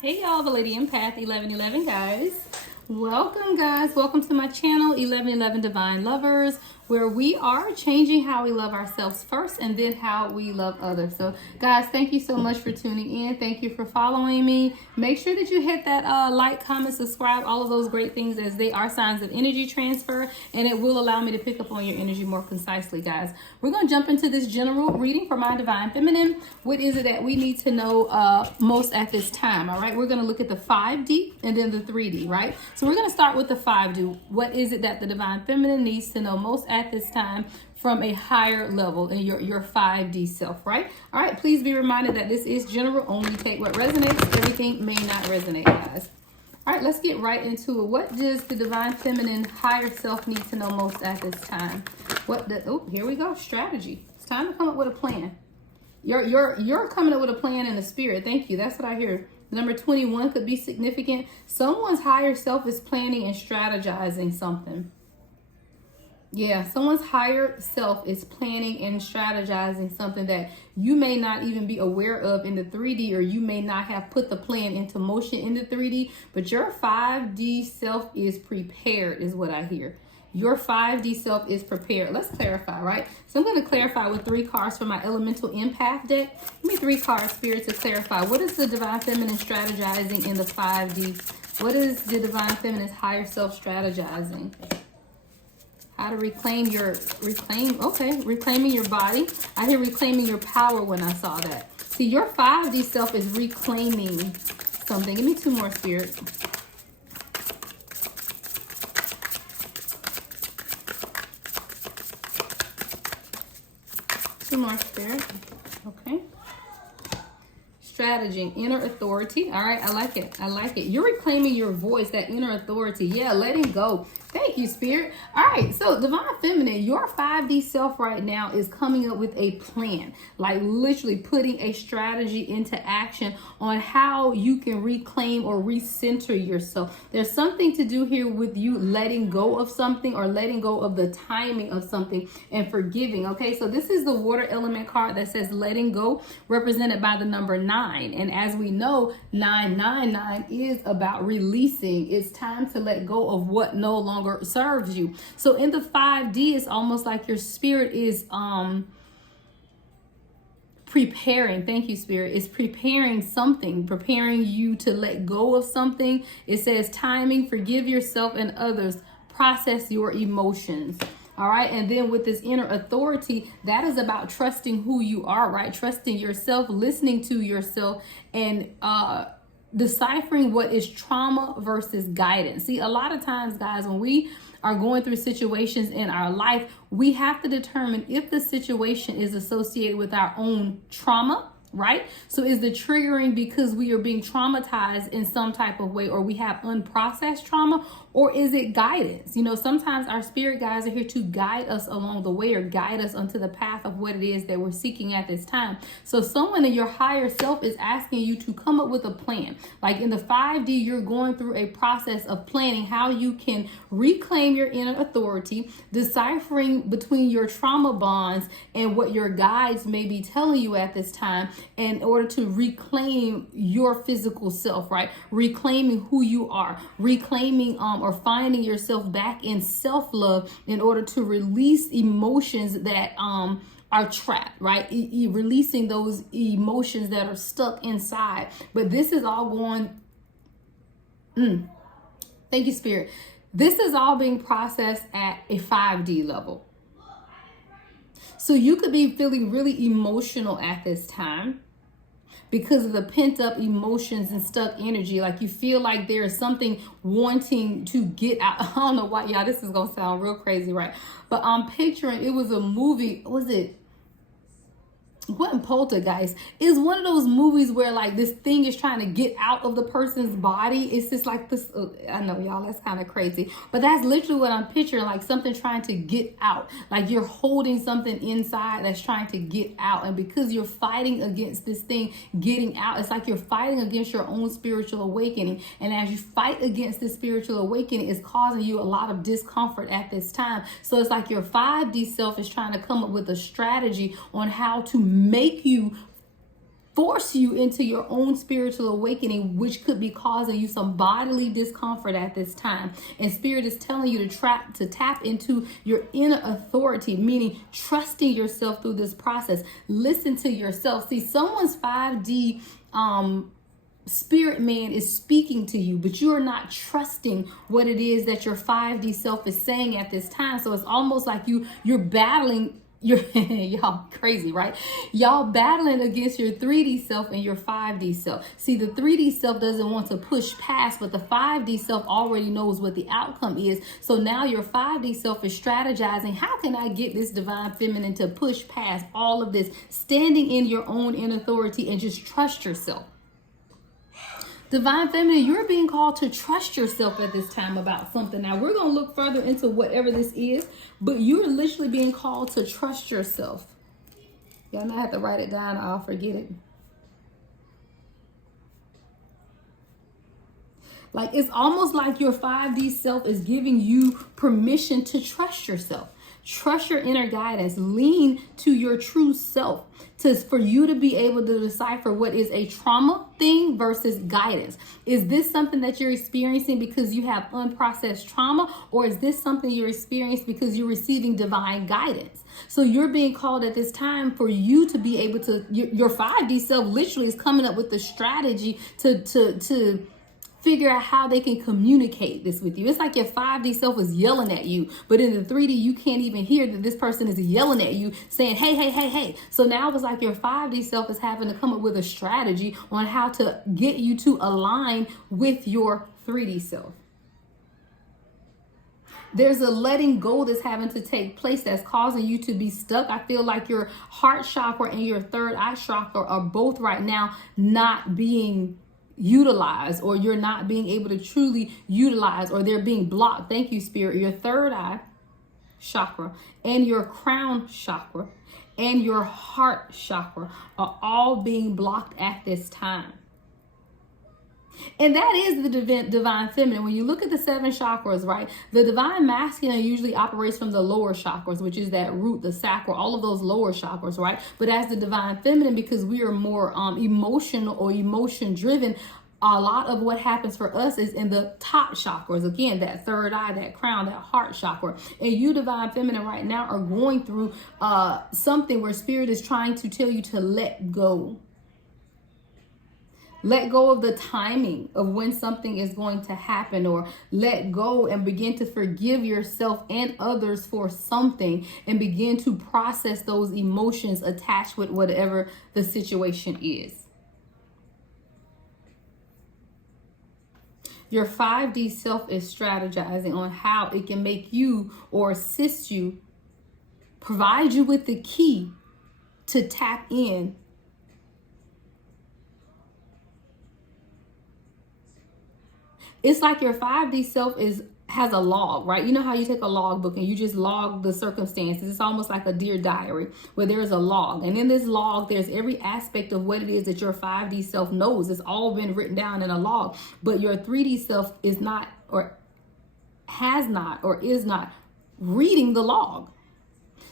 Hey y'all, the Lady Empath 1111 guys. Welcome guys, welcome to my channel 1111 Divine Lovers, where we are changing how we love ourselves first and then how we love others. So guys, thank you so much for tuning in. Thank you for following me. Make sure that you hit that like, comment, subscribe, all of those great things, as they are signs of energy transfer, and it will allow me to pick up on your energy more concisely. Guys, we're going to jump into this general reading for my Divine Feminine. What is it that we need to know most at this time? All right, we're going to look at the 5D and then the 3D, right? So we're going to start with the 5D. What is it that the Divine Feminine needs to know most at this time from a higher level in your 5D self, right? All right, please be reminded that this is general only. Take what resonates. Everything may not resonate, guys. All right, let's get right into it. What does the Divine Feminine higher self need to know most at this time? Here we go. Strategy. It's time to come up with a plan. You're coming up with a plan in the spirit. Thank you. That's what I hear. Number 21 could be significant. Someone's higher self is planning and strategizing something. Yeah, someone's higher self is planning and strategizing something that you may not even be aware of in the 3D, or you may not have put the plan into motion in the 3D, but your 5D self is prepared, is what I hear. Your 5D self is prepared. Let's clarify, right? So I'm going to clarify with 3 cards from my Elemental Empath deck. Give me 3 cards, Spirit, to clarify. What is the Divine Feminine strategizing in the 5D? What is the Divine Feminine's higher self strategizing? How to reclaiming your body. I hear reclaiming your power when I saw that. See, your 5D self is reclaiming something. Give me 2 more, Spirit. 2 more, Spirit. Okay. Strategy, inner authority. All right, I like it. I like it. You're reclaiming your voice, that inner authority. Yeah, letting go. Thank you, Spirit. All right, so Divine Feminine, your 5D self right now is coming up with a plan, like literally putting a strategy into action on how you can reclaim or recenter yourself. There's something to do here with you letting go of something, or letting go of the timing of something, and forgiving. Okay, so this is the water element card that says letting go, represented by the number 9. And as we know, 999 is about releasing. It's time to let go of what no longer serves you. So in the 5D, it's almost like your spirit is preparing. Thank you, Spirit. It's preparing something, preparing you to let go of something. It says timing, forgive yourself and others, process your emotions. All right. And then with this inner authority, that is about trusting who you are, right? Trusting yourself, listening to yourself, and deciphering what is trauma versus guidance. See, a lot of times, guys, when we are going through situations in our life, we have to determine if the situation is associated with our own trauma, right? So is the triggering because we are being traumatized in some type of way, or we have unprocessed trauma, or is it guidance? You know, sometimes our spirit guides are here to guide us along the way, or guide us onto the path of what it is that we're seeking at this time. So someone in your higher self is asking you to come up with a plan. Like in the 5D, you're going through a process of planning how you can reclaim your inner authority, deciphering between your trauma bonds and what your guides may be telling you at this time, in order to reclaim your physical self, right? Reclaiming who you are, reclaiming or finding yourself back in self-love, in order to release emotions that are trapped, right? Releasing those emotions that are stuck inside. But this is all going, thank you, Spirit. This is all being processed at a 5D level. So you could be feeling really emotional at this time because of the pent up emotions and stuck energy. Like you feel like there is something wanting to get out. I don't know why, y'all, this is going to sound real crazy, right? But I'm picturing, it was a movie, what Poltergeist is one of those movies where like this thing is trying to get out of the person's body. It's just like this. I know, y'all, that's kind of crazy, but that's literally what I'm picturing, like something trying to get out. Like you're holding something inside that's trying to get out. And because you're fighting against this thing getting out, it's like you're fighting against your own spiritual awakening. And as you fight against this spiritual awakening, it's causing you a lot of discomfort at this time. So it's like your 5D self is trying to come up with a strategy on how to make you force you into your own spiritual awakening, which could be causing you some bodily discomfort at this time. And Spirit is telling you to tap into your inner authority, meaning trusting yourself through this process. Listen to yourself. See, someone's 5D spirit man is speaking to you, but you are not trusting what it is that your 5D self is saying at this time. So it's almost like you're battling. Y'all crazy, right? Y'all battling against your 3D self and your 5D self. See, the 3D self doesn't want to push past, but the 5D self already knows what the outcome is. So now your 5D self is strategizing, how can I get this divine feminine to push past all of this, standing in your own inner authority and just trust yourself. Divine feminine, you're being called to trust yourself at this time about something. Now, we're going to look further into whatever this is, but you're literally being called to trust yourself. Y'all might have to write it down or I'll forget it. Like, it's almost like your 5D self is giving you permission to trust yourself. Trust your inner guidance. Lean to your true self for you to be able to decipher what is a trauma thing versus guidance. Is this something that you're experiencing because you have unprocessed trauma, or is this something you're experiencing because you're receiving divine guidance? So you're being called at this time for you to be able to, your 5D self literally is coming up with the strategy to figure out how they can communicate this with you. It's like your 5D self is yelling at you, but in the 3D, you can't even hear that this person is yelling at you saying, hey, hey, hey, hey. So now it's like your 5D self is having to come up with a strategy on how to get you to align with your 3D self. There's a letting go that's having to take place that's causing you to be stuck. I feel like your heart chakra and your third eye chakra are both right now not being utilized, or you're not being able to truly utilize, or they're being blocked. Thank you, Spirit. Your third eye chakra and your crown chakra and your heart chakra are all being blocked at this time. And that is the divine feminine. When you look at the 7 chakras, right, the divine masculine usually operates from the lower chakras, which is that root, the sacral, all of those lower chakras, right? But as the divine feminine, because we are more emotional or emotion driven, a lot of what happens for us is in the top chakras. Again, that third eye, that crown, that heart chakra. And you, divine feminine, right now are going through something where Spirit is trying to tell you to let go. Let go of the timing of when something is going to happen, or let go and begin to forgive yourself and others for something, and begin to process those emotions attached with whatever the situation is. Your 5D self is strategizing on how it can make you or assist you, provide you with the key to tap in. It's like your 5D self has a log, right? You know how you take a log book and you just log the circumstances. It's almost like a Dear Diary where there's a log. And in this log, there's every aspect of what it is that your 5D self knows. It's all been written down in a log. But your 3D self is not, or has not, or is not reading the log.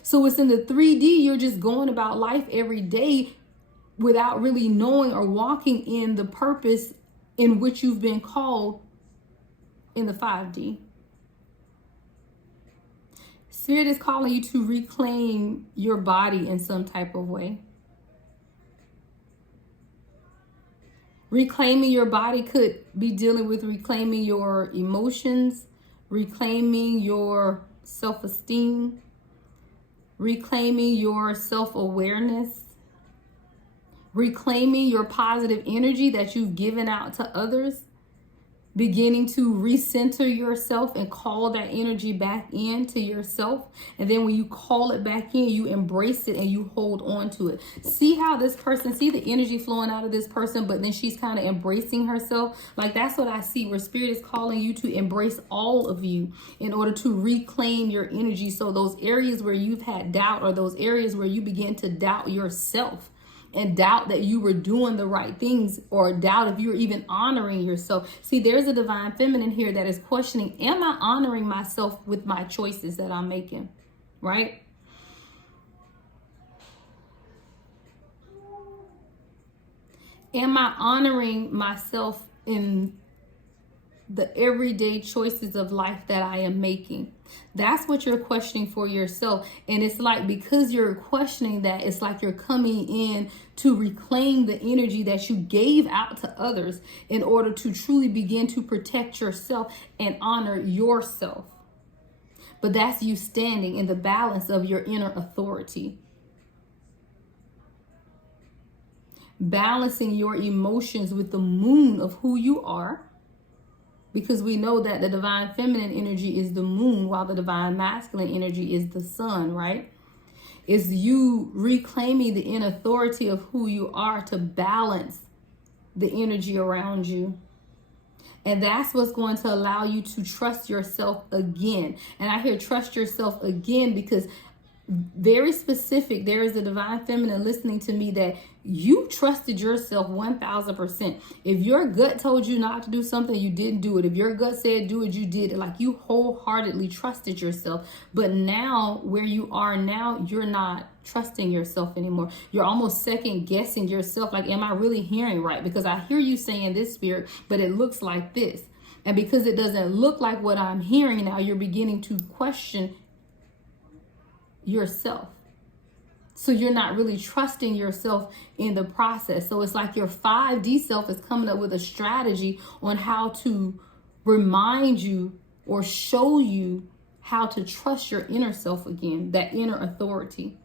So it's in the 3D, you're just going about life every day without really knowing or walking in the purpose in which you've been called in the 5D. Spirit is calling you to reclaim your body in some type of way. Reclaiming your body could be dealing with reclaiming your emotions, reclaiming your self-esteem, reclaiming your self-awareness, reclaiming your positive energy that you've given out to others, beginning to recenter yourself and call that energy back into yourself. And then when you call it back in, you embrace it and you hold on to it. See how this person, see the energy flowing out of this person, but then she's kind of embracing herself. Like, that's what I see, where Spirit is calling you to embrace all of you in order to reclaim your energy. So those areas where you've had doubt, or those areas where you begin to doubt yourself, and doubt that you were doing the right things, or doubt if you're even honoring yourself. See, there's a divine feminine here that is questioning, am I honoring myself with my choices that I'm making, right? Am I honoring myself in the everyday choices of life that I am making? That's what you're questioning for yourself. And it's like, because you're questioning that, it's like you're coming in to reclaim the energy that you gave out to others in order to truly begin to protect yourself and honor yourself. But that's you standing in the balance of your inner authority. Balancing your emotions with the moon of who you are. Because we know that the divine feminine energy is the moon, while the divine masculine energy is the sun, right? It's you reclaiming the inner authority of who you are to balance the energy around you. And that's what's going to allow you to trust yourself again. And I hear trust yourself again because very specific, there is a divine feminine listening to me that you trusted yourself 1000%. If your gut told you not to do something, you didn't do it. If your gut said do it, you did it. Like, you wholeheartedly trusted yourself. But now, where you are now, you're not trusting yourself anymore. You're almost second guessing yourself. Like, am I really hearing right? Because I hear you saying this, Spirit, but it looks like this. And because it doesn't look like what I'm hearing now, you're beginning to question yourself. So you're not really trusting yourself in the process. So it's like your 5D self is coming up with a strategy on how to remind you or show you how to trust your inner self again, that inner authority.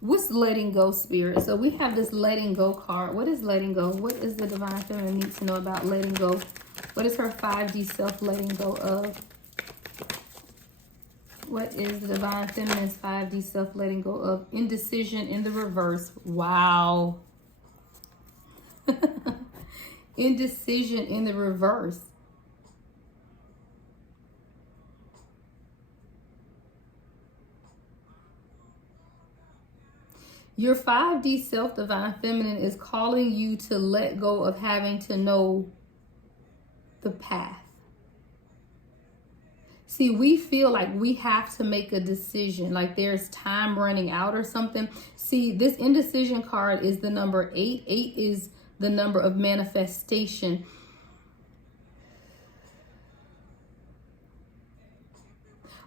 What's letting go, Spirit? So we have this letting go card. What is letting go? What is the divine feminine need to know about letting go? What is her 5D self letting go of? What is the divine feminine's 5D self letting go of? Indecision in the reverse. Wow. Indecision in the reverse. Your 5D self, divine feminine, is calling you to let go of having to know the path. See, we feel like we have to make a decision, like there's time running out or something. See, this indecision card is the number 8. 8 is the number of manifestation.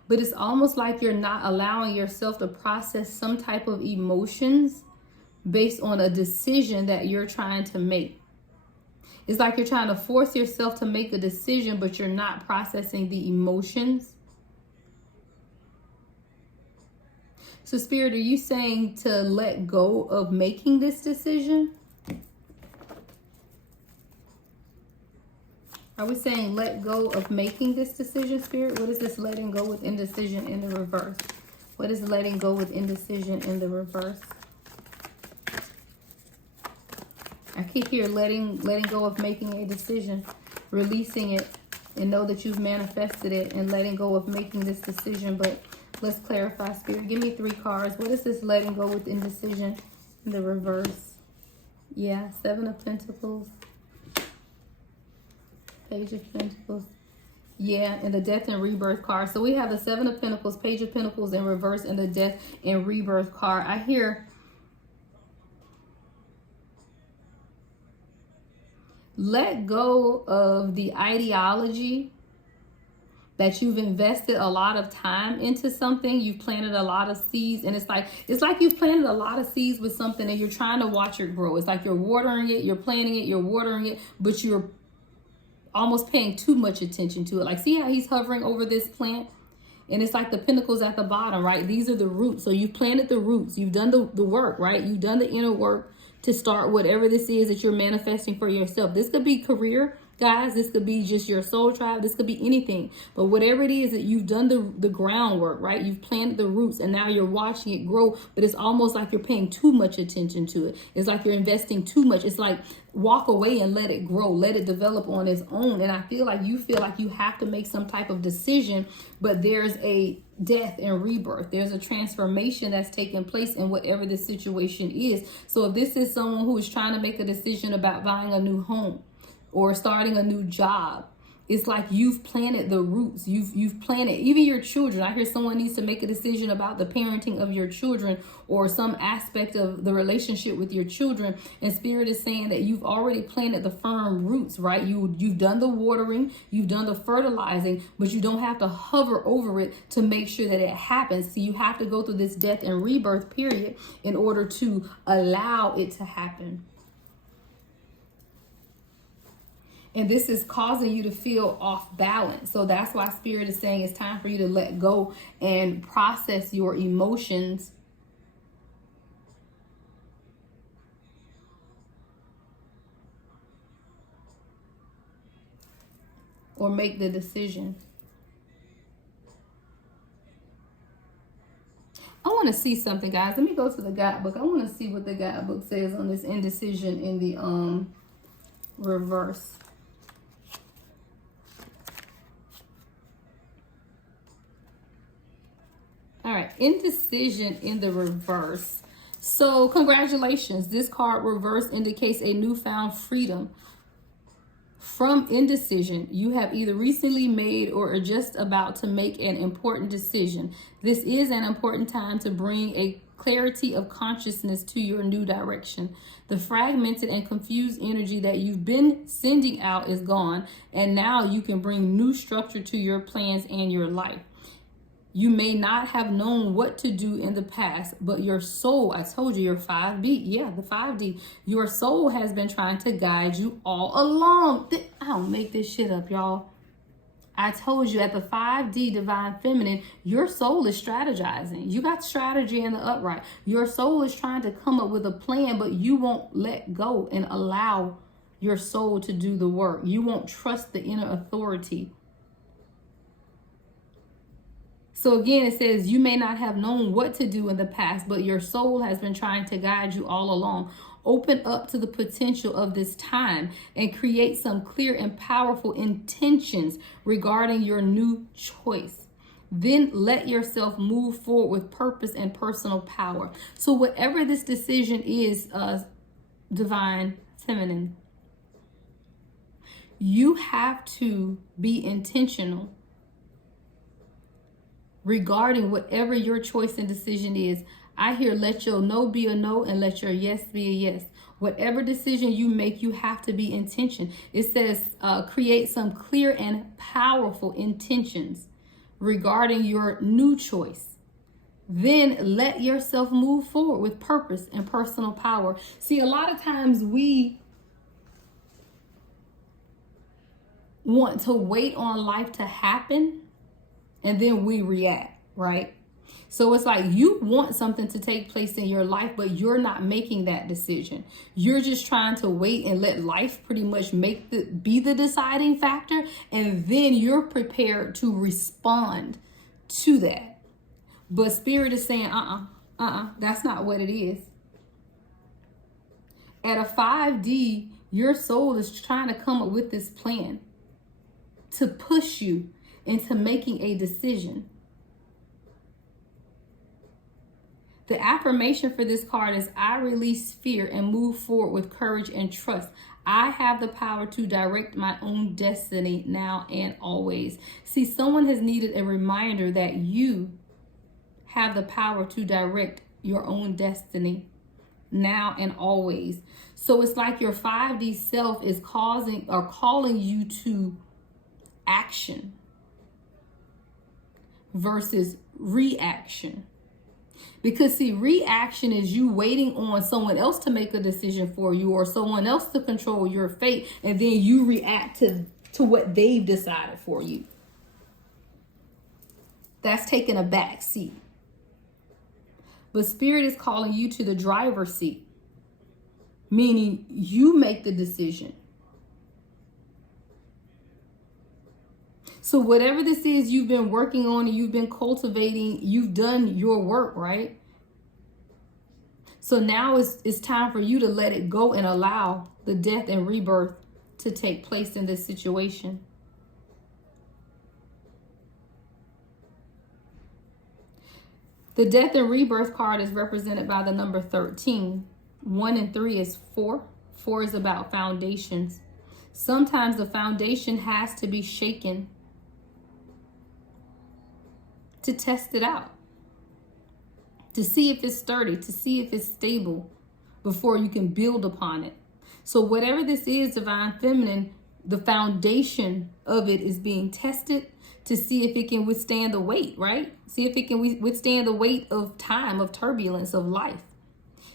But it's almost like you're not allowing yourself to process some type of emotions based on a decision that you're trying to make. It's like you're trying to force yourself to make a decision, but you're not processing the emotions. So, Spirit, are you saying to let go of making this decision? Are we saying let go of making this decision, Spirit? What is this letting go with indecision in the reverse? What is letting go with indecision in the reverse? I keep here letting go of making a decision, releasing it, and know that you've manifested it, and letting go of making this decision. But let's clarify, Spirit. Give me 3 cards. What is this letting go with indecision in the reverse? Yeah, 7 of Pentacles. Page of Pentacles. Yeah, and the Death and Rebirth card. So we have the 7 of Pentacles, Page of Pentacles in reverse, and the Death and Rebirth card. I hear let go of the ideology that you've invested a lot of time into something. You've planted a lot of seeds, and it's like you've planted a lot of seeds with something and you're trying to watch it grow. It's like you're watering it, you're planting it, you're watering it, but you're almost paying too much attention to it. Like, see how he's hovering over this plant? And it's like the pentacles at the bottom, right? These are the roots. So you've planted the roots. You've done the work, right? You've done the inner work to start whatever this is that you're manifesting for yourself. This could be career, guys. This could be just your soul tribe. This could be anything. But whatever it is that you've done the groundwork, right? You've planted the roots and now you're watching it grow. But it's almost like you're paying too much attention to it. It's like you're investing too much. It's like walk away and let it grow. Let it develop on its own. And I feel like you have to make some type of decision. But there's a death and rebirth. There's a transformation that's taking place in whatever this situation is. So if this is someone who is trying to make a decision about buying a new home or starting a new job, it's like you've planted the roots. You've planted even your children. I hear someone needs to make a decision about the parenting of your children or some aspect of the relationship with your children. And Spirit is saying that you've already planted the firm roots, right? You've done the watering, you've done the fertilizing, but you don't have to hover over it to make sure that it happens. So you have to go through this death and rebirth period in order to allow it to happen. And this is causing you to feel off balance. So that's why Spirit is saying it's time for you to let go and process your emotions. Or make the decision. I want to see something, guys. Let me go to the guidebook. I want to see what the guidebook says on this indecision in the reverse. All right, indecision in the reverse. So congratulations. This card reverse indicates a newfound freedom from indecision. You have either recently made or are just about to make an important decision. This is an important time to bring a clarity of consciousness to your new direction. The fragmented and confused energy that you've been sending out is gone, and now you can bring new structure to your plans and your life. You may not have known what to do in the past, but your soul, I told you, your 5D, yeah, the 5D, your soul has been trying to guide you all along. I don't make this shit up, y'all. I told you at the 5D divine feminine, your soul is strategizing. You got strategy in the upright. Your soul is trying to come up with a plan, but you won't let go and allow your soul to do the work. You won't trust the inner authority. So again, it says you may not have known what to do in the past, but your soul has been trying to guide you all along. Open up to the potential of this time and create some clear and powerful intentions regarding your new choice. Then let yourself move forward with purpose and personal power. So whatever this decision is, divine feminine, you have to be intentional regarding whatever your choice and decision is. I hear let your no be a no and let your yes be a yes. Whatever decision you make, you have to be intention. It says create some clear and powerful intentions regarding your new choice. Then let yourself move forward with purpose and personal power. See, a lot of times we want to wait on life to happen and then we react, right? So it's like you want something to take place in your life, but you're not making that decision. You're just trying to wait and let life pretty much be the deciding factor. And then you're prepared to respond to that. But Spirit is saying, that's not what it is. At a 5D, your soul is trying to come up with this plan to push you into making a decision. The affirmation for this card is I release fear and move forward with courage and trust. I have the power to direct my own destiny now and always. See, someone has needed a reminder that you have the power to direct your own destiny now and always. So it's like your 5D self is calling you to action versus reaction. Because see, reaction is you waiting on someone else to make a decision for you or someone else to control your fate, and then you react to what they've decided for you. That's taking a back seat. But Spirit is calling you to the driver's seat, meaning you make the decision. So whatever this is you've been working on and you've been cultivating, you've done your work, right? So now it's time for you to let it go and allow the death and rebirth to take place in this situation. The death and rebirth card is represented by the number 13. 1 and 3 is 4. 4 is about foundations. Sometimes the foundation has to be shaken to test it out, to see if it's sturdy, to see if it's stable before you can build upon it. So whatever this is, divine feminine, the foundation of it is being tested to see if it can withstand the weight, right? See if it can withstand the weight of time, of turbulence, of life.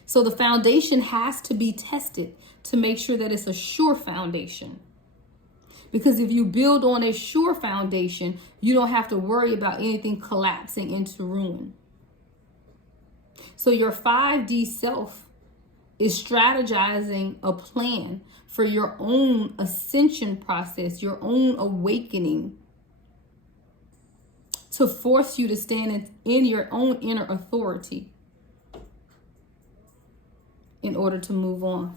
So the foundation has to be tested to make sure that it's a sure foundation. Because if you build on a sure foundation, you don't have to worry about anything collapsing into ruin. So your 5D self is strategizing a plan for your own ascension process, your own awakening, to force you to stand in your own inner authority in order to move on.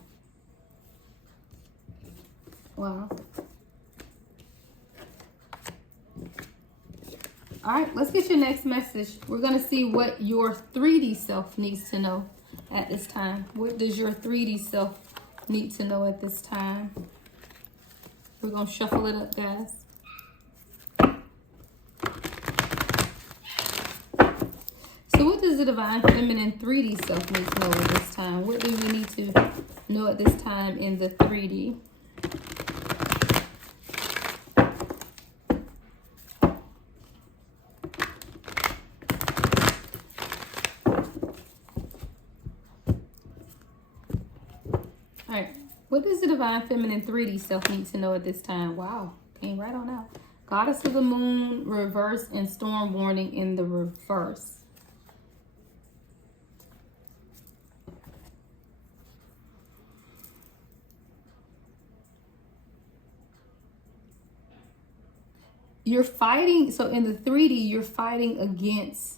Wow. All right, let's get your next message. We're going to see what your 3D self needs to know at this time. What does your 3D self need to know at this time? We're going to shuffle it up, guys. So what does the divine feminine 3D self need to know at this time? What do we need to know at this time in the 3D? All right, what does the divine feminine 3D self need to know at this time? Wow, came right on out. Goddess of the moon, reverse, and storm warning in the reverse. You're fighting, so in the 3D, you're fighting against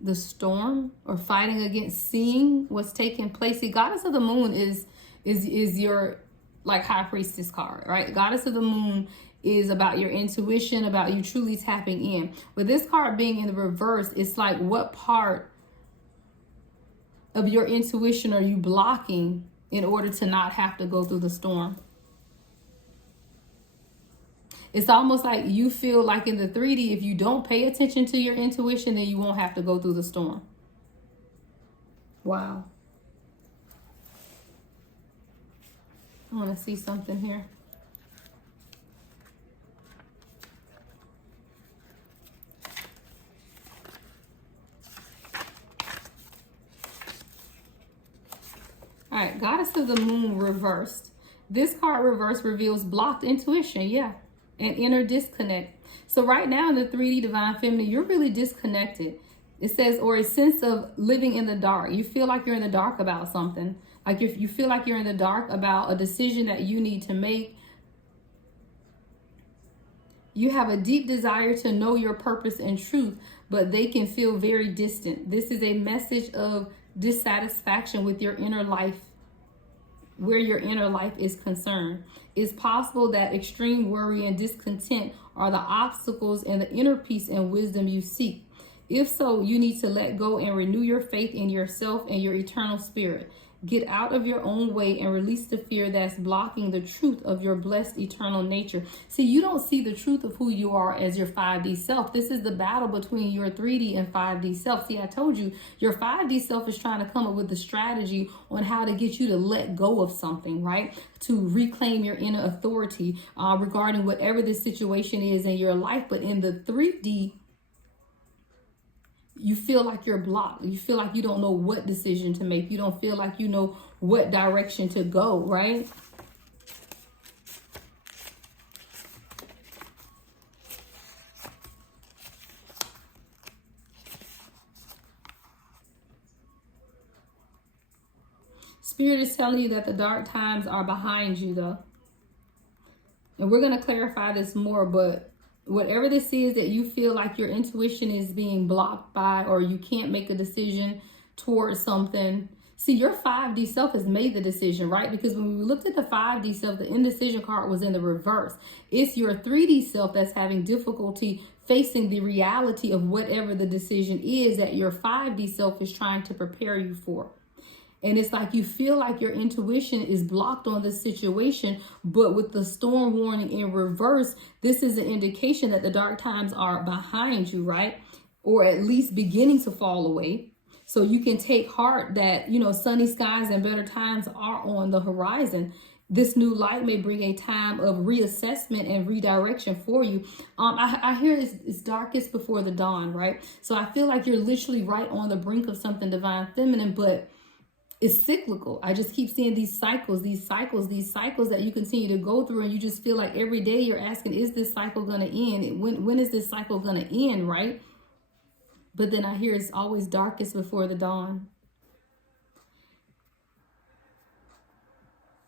the storm, or fighting against seeing what's taking place. See, Goddess of the Moon is your like high priestess card, right? Goddess of the Moon is about your intuition, about you truly tapping in. With this card being in the reverse, it's like, what part of your intuition are you blocking in order to not have to go through the storm? It's almost like you feel like in the 3D, if you don't pay attention to your intuition, then you won't have to go through the storm. Wow. I want to see something here. All right, Goddess of the Moon reversed. This card reversed reveals blocked intuition, yeah, and inner disconnect. So right now in the 3D divine feminine, you're really disconnected. It says, or a sense of living in the dark. You feel like you're in the dark about something. Like if you feel like you're in the dark about a decision that you need to make. You have a deep desire to know your purpose and truth, but they can feel very distant. This is a message of dissatisfaction with your inner life, where your inner life is concerned. It's possible that extreme worry and discontent are the obstacles in the inner peace and wisdom you seek. If so, you need to let go and renew your faith in yourself and your eternal spirit. Get out of your own way and release the fear that's blocking the truth of your blessed eternal nature. See, you don't see the truth of who you are as your 5D self. This is the battle between your 3D and 5D self. See, I told you, your 5D self is trying to come up with the strategy on how to get you to let go of something, right? To reclaim your inner authority regarding whatever the situation is in your life. But in the 3D, you feel like you're blocked. You feel like you don't know what decision to make. You don't feel like you know what direction to go, right? Spirit is telling you that the dark times are behind you, though. And we're going to clarify this more, but whatever this is that you feel like your intuition is being blocked by, or you can't make a decision towards something. See, your 5D self has made the decision, right? Because when we looked at the 5D self, the indecision card was in the reverse. It's your 3D self that's having difficulty facing the reality of whatever the decision is that your 5D self is trying to prepare you for. And it's like you feel like your intuition is blocked on this situation, but with the storm warning in reverse, this is an indication that the dark times are behind you, right? Or at least beginning to fall away. So you can take heart that, sunny skies and better times are on the horizon. This new light may bring a time of reassessment and redirection for you. I hear it's darkest before the dawn, right? So I feel like you're literally right on the brink of something divine feminine, but it's cyclical. I just keep seeing these cycles that you continue to go through, and you just feel like every day you're asking, is this cycle going to end? When is this cycle going to end, right? But then I hear it's always darkest before the dawn.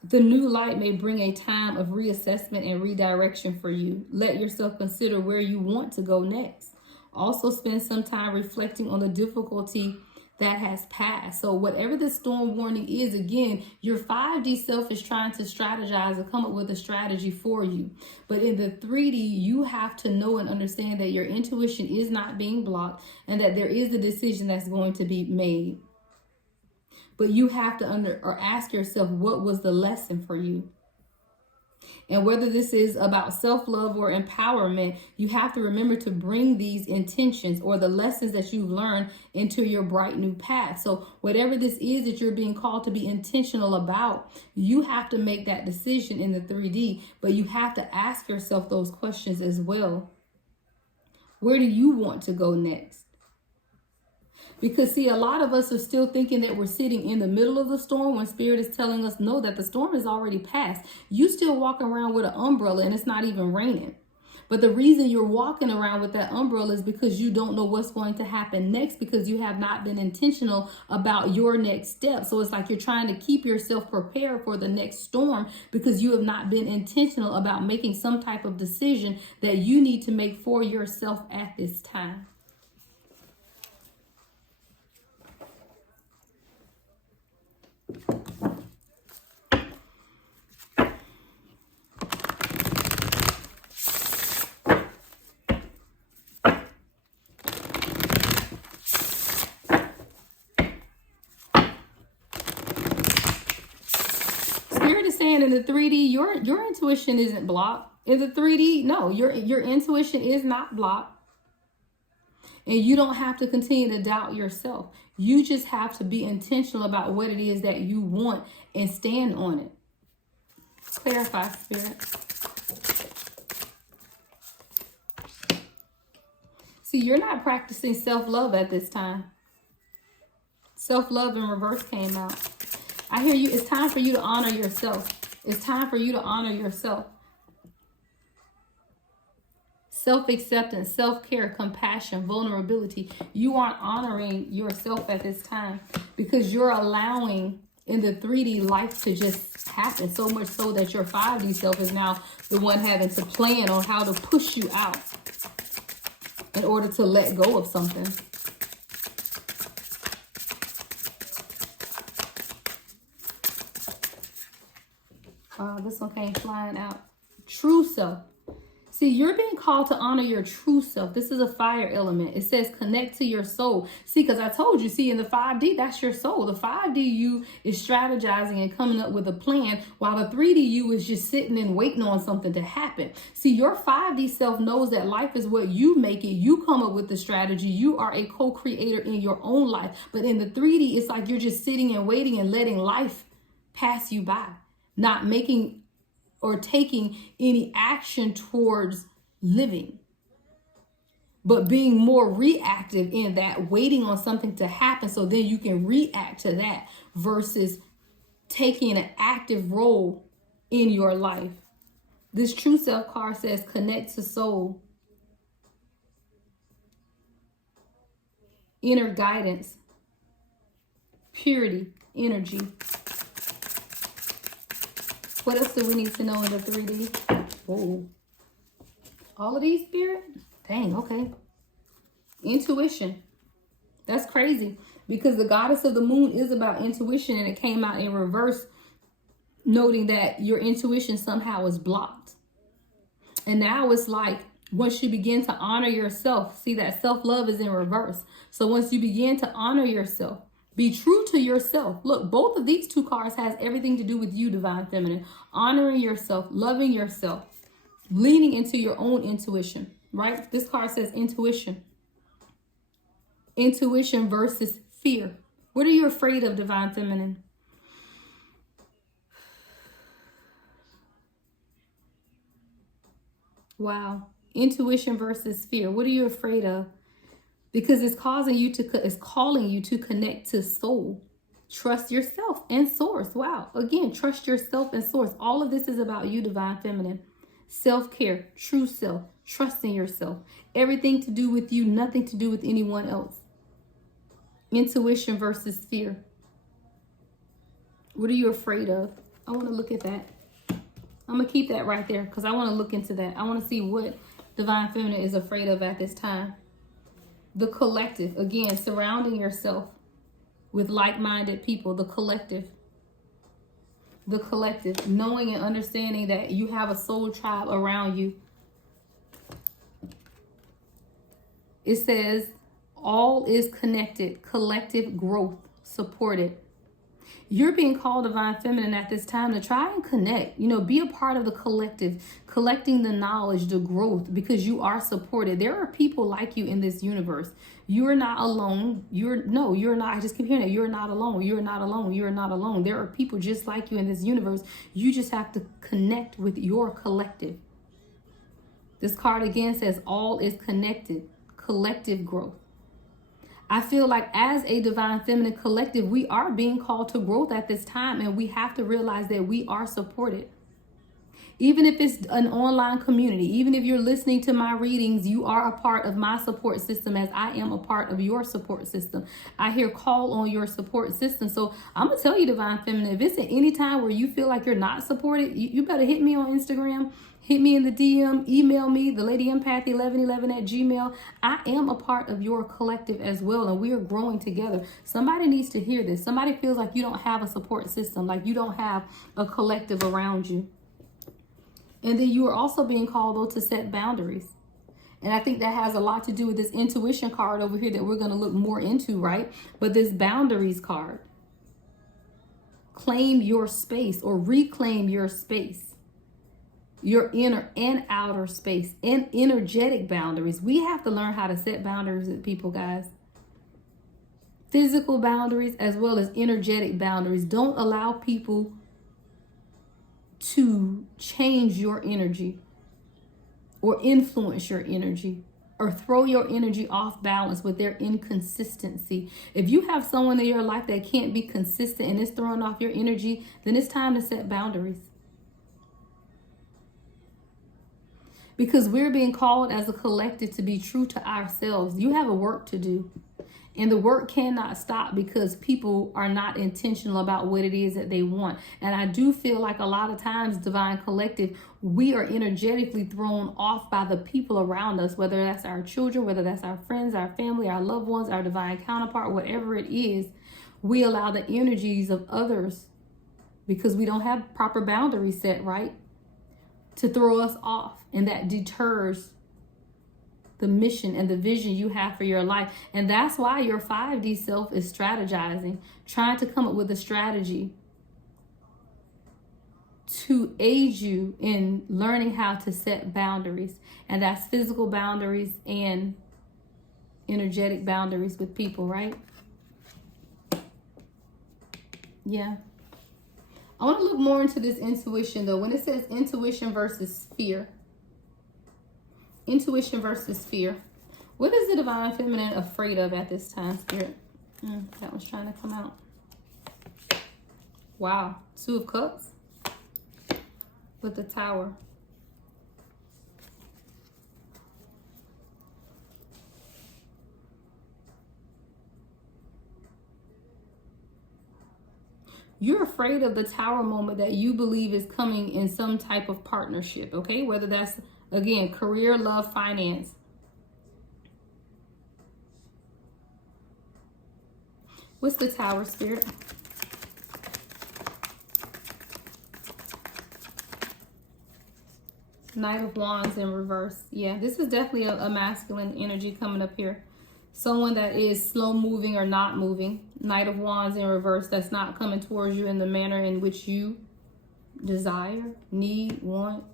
The new light may bring a time of reassessment and redirection for you. Let yourself consider where you want to go next. Also spend some time reflecting on the difficulty that has passed. So whatever the storm warning is, again, your 5D self is trying to strategize and come up with a strategy for you. But in the 3D, you have to know and understand that your intuition is not being blocked and that there is a decision that's going to be made. But you have to ask yourself, what was the lesson for you? And whether this is about self-love or empowerment, you have to remember to bring these intentions or the lessons that you've learned into your bright new path. So whatever this is that you're being called to be intentional about, you have to make that decision in the 3D, but you have to ask yourself those questions as well. Where do you want to go next? Because see, a lot of us are still thinking that we're sitting in the middle of the storm when Spirit is telling us, no, that the storm is already passed. You still walking around with an umbrella and it's not even raining. But the reason you're walking around with that umbrella is because you don't know what's going to happen next, because you have not been intentional about your next step. So it's like you're trying to keep yourself prepared for the next storm because you have not been intentional about making some type of decision that you need to make for yourself at this time. Spirit is saying in the 3D, your intuition isn't blocked. In the 3D, no, your intuition is not blocked. And you don't have to continue to doubt yourself. You just have to be intentional about what it is that you want and stand on it. Clarify, Spirit. See, you're not practicing self-love at this time. Self-love in reverse came out. I hear you. It's time for you to honor yourself. It's time for you to honor yourself. Self-acceptance, self-care, compassion, vulnerability. You aren't honoring yourself at this time because you're allowing in the 3D life to just happen, so much so that your 5D self is now the one having to plan on how to push you out in order to let go of something. This one came flying out. True self. See, you're being called to honor your true self. This is a fire element. It says connect to your soul. See, because I told you, see, in the 5D, that's your soul. The 5D you is strategizing and coming up with a plan, while the 3D you is just sitting and waiting on something to happen. See, your 5D self knows that life is what you make it. You come up with the strategy. You are a co-creator in your own life. But in the 3D, it's like you're just sitting and waiting and letting life pass you by, not making or taking any action towards living, but being more reactive in that, waiting on something to happen so then you can react to that versus taking an active role in your life. This true self card says connect to soul, inner guidance, purity, energy. What else do we need to know in the 3D? Oh, all of these, Spirit? Dang, okay. Intuition. That's crazy because the goddess of the moon is about intuition, and it came out in reverse, noting that your intuition somehow is blocked. And now it's like once you begin to honor yourself, see that self-love is in reverse. So once you begin to honor yourself, Be true to yourself. Look, both of these two cards has everything to do with you, Divine Feminine. Honoring yourself, loving yourself, leaning into your own intuition, right? This card says intuition. Intuition versus fear. What are you afraid of, Divine Feminine? Wow. Intuition versus fear. What are you afraid of? Because it's calling you to connect to soul. Trust yourself and source. Wow. Again, trust yourself and source. All of this is about you, Divine Feminine. Self-care, true self, trusting yourself. Everything to do with you, nothing to do with anyone else. Intuition versus fear. What are you afraid of? I want to look at that. I'm going to keep that right there because I want to look into that. I want to see what Divine Feminine is afraid of at this time. The collective. Again, surrounding yourself with like-minded people. The collective. The collective. Knowing and understanding that you have a soul tribe around you. It says, all is connected. Collective growth. Supported. You're being called, Divine Feminine, at this time to try and connect. You know, be a part of the collective, collecting the knowledge, the growth, because you are supported. There are people like you in this universe. You're not alone. You're not. I just keep hearing it. You're not alone. You're not alone. You're not alone. There are people just like you in this universe. You just have to connect with your collective. This card again says all is connected. Collective growth. I feel like as a Divine Feminine collective, we are being called to growth at this time, and we have to realize that we are supported. Even if it's an online community, even if you're listening to my readings, you are a part of my support system as I am a part of your support system. I hear call on your support system. So I'm going to tell you, Divine Feminine, if it's at any time where you feel like you're not supported, you better hit me on Instagram. Hit me in the DM, email me, thelady1111@gmail. I am a part of your collective as well, and we are growing together. Somebody needs to hear this. Somebody feels like you don't have a support system, like you don't have a collective around you. And then you are also being called, though, to set boundaries. And I think that has a lot to do with this intuition card over here that we're going to look more into, right? But this boundaries card. Claim your space or reclaim your space. Your inner and outer space and energetic boundaries. We have to learn how to set boundaries with people, guys. Physical boundaries as well as energetic boundaries. Don't allow people to change your energy or influence your energy or throw your energy off balance with their inconsistency. If you have someone in your life that can't be consistent and is throwing off your energy, then it's time to set boundaries. Because we're being called as a collective to be true to ourselves. You have a work to do. And the work cannot stop because people are not intentional about what it is that they want. And I do feel like a lot of times, Divine Collective, we are energetically thrown off by the people around us, whether that's our children, whether that's our friends, our family, our loved ones, our divine counterpart, whatever it is. We allow the energies of others, because we don't have proper boundaries set, right, to throw us off, and that deters the mission and the vision you have for your life. And that's why your 5D self is strategizing, trying to come up with a strategy to aid you in learning how to set boundaries. And that's physical boundaries and energetic boundaries with people, right? Yeah. I want to look more into this intuition, though. When it says intuition versus fear. Intuition versus fear. What is the Divine Feminine afraid of at this time, Spirit? That one's trying to come out. Wow. 2 of Cups. With the Tower. You're afraid of the Tower moment that you believe is coming in some type of partnership, okay? Whether that's, again, career, love, finance. What's the Tower, Spirit? Knight of Wands in reverse. Yeah, this is definitely a masculine energy coming up here. Someone that is slow moving or not moving. Knight of Wands in reverse, that's not coming towards you in the manner in which you desire, need, want.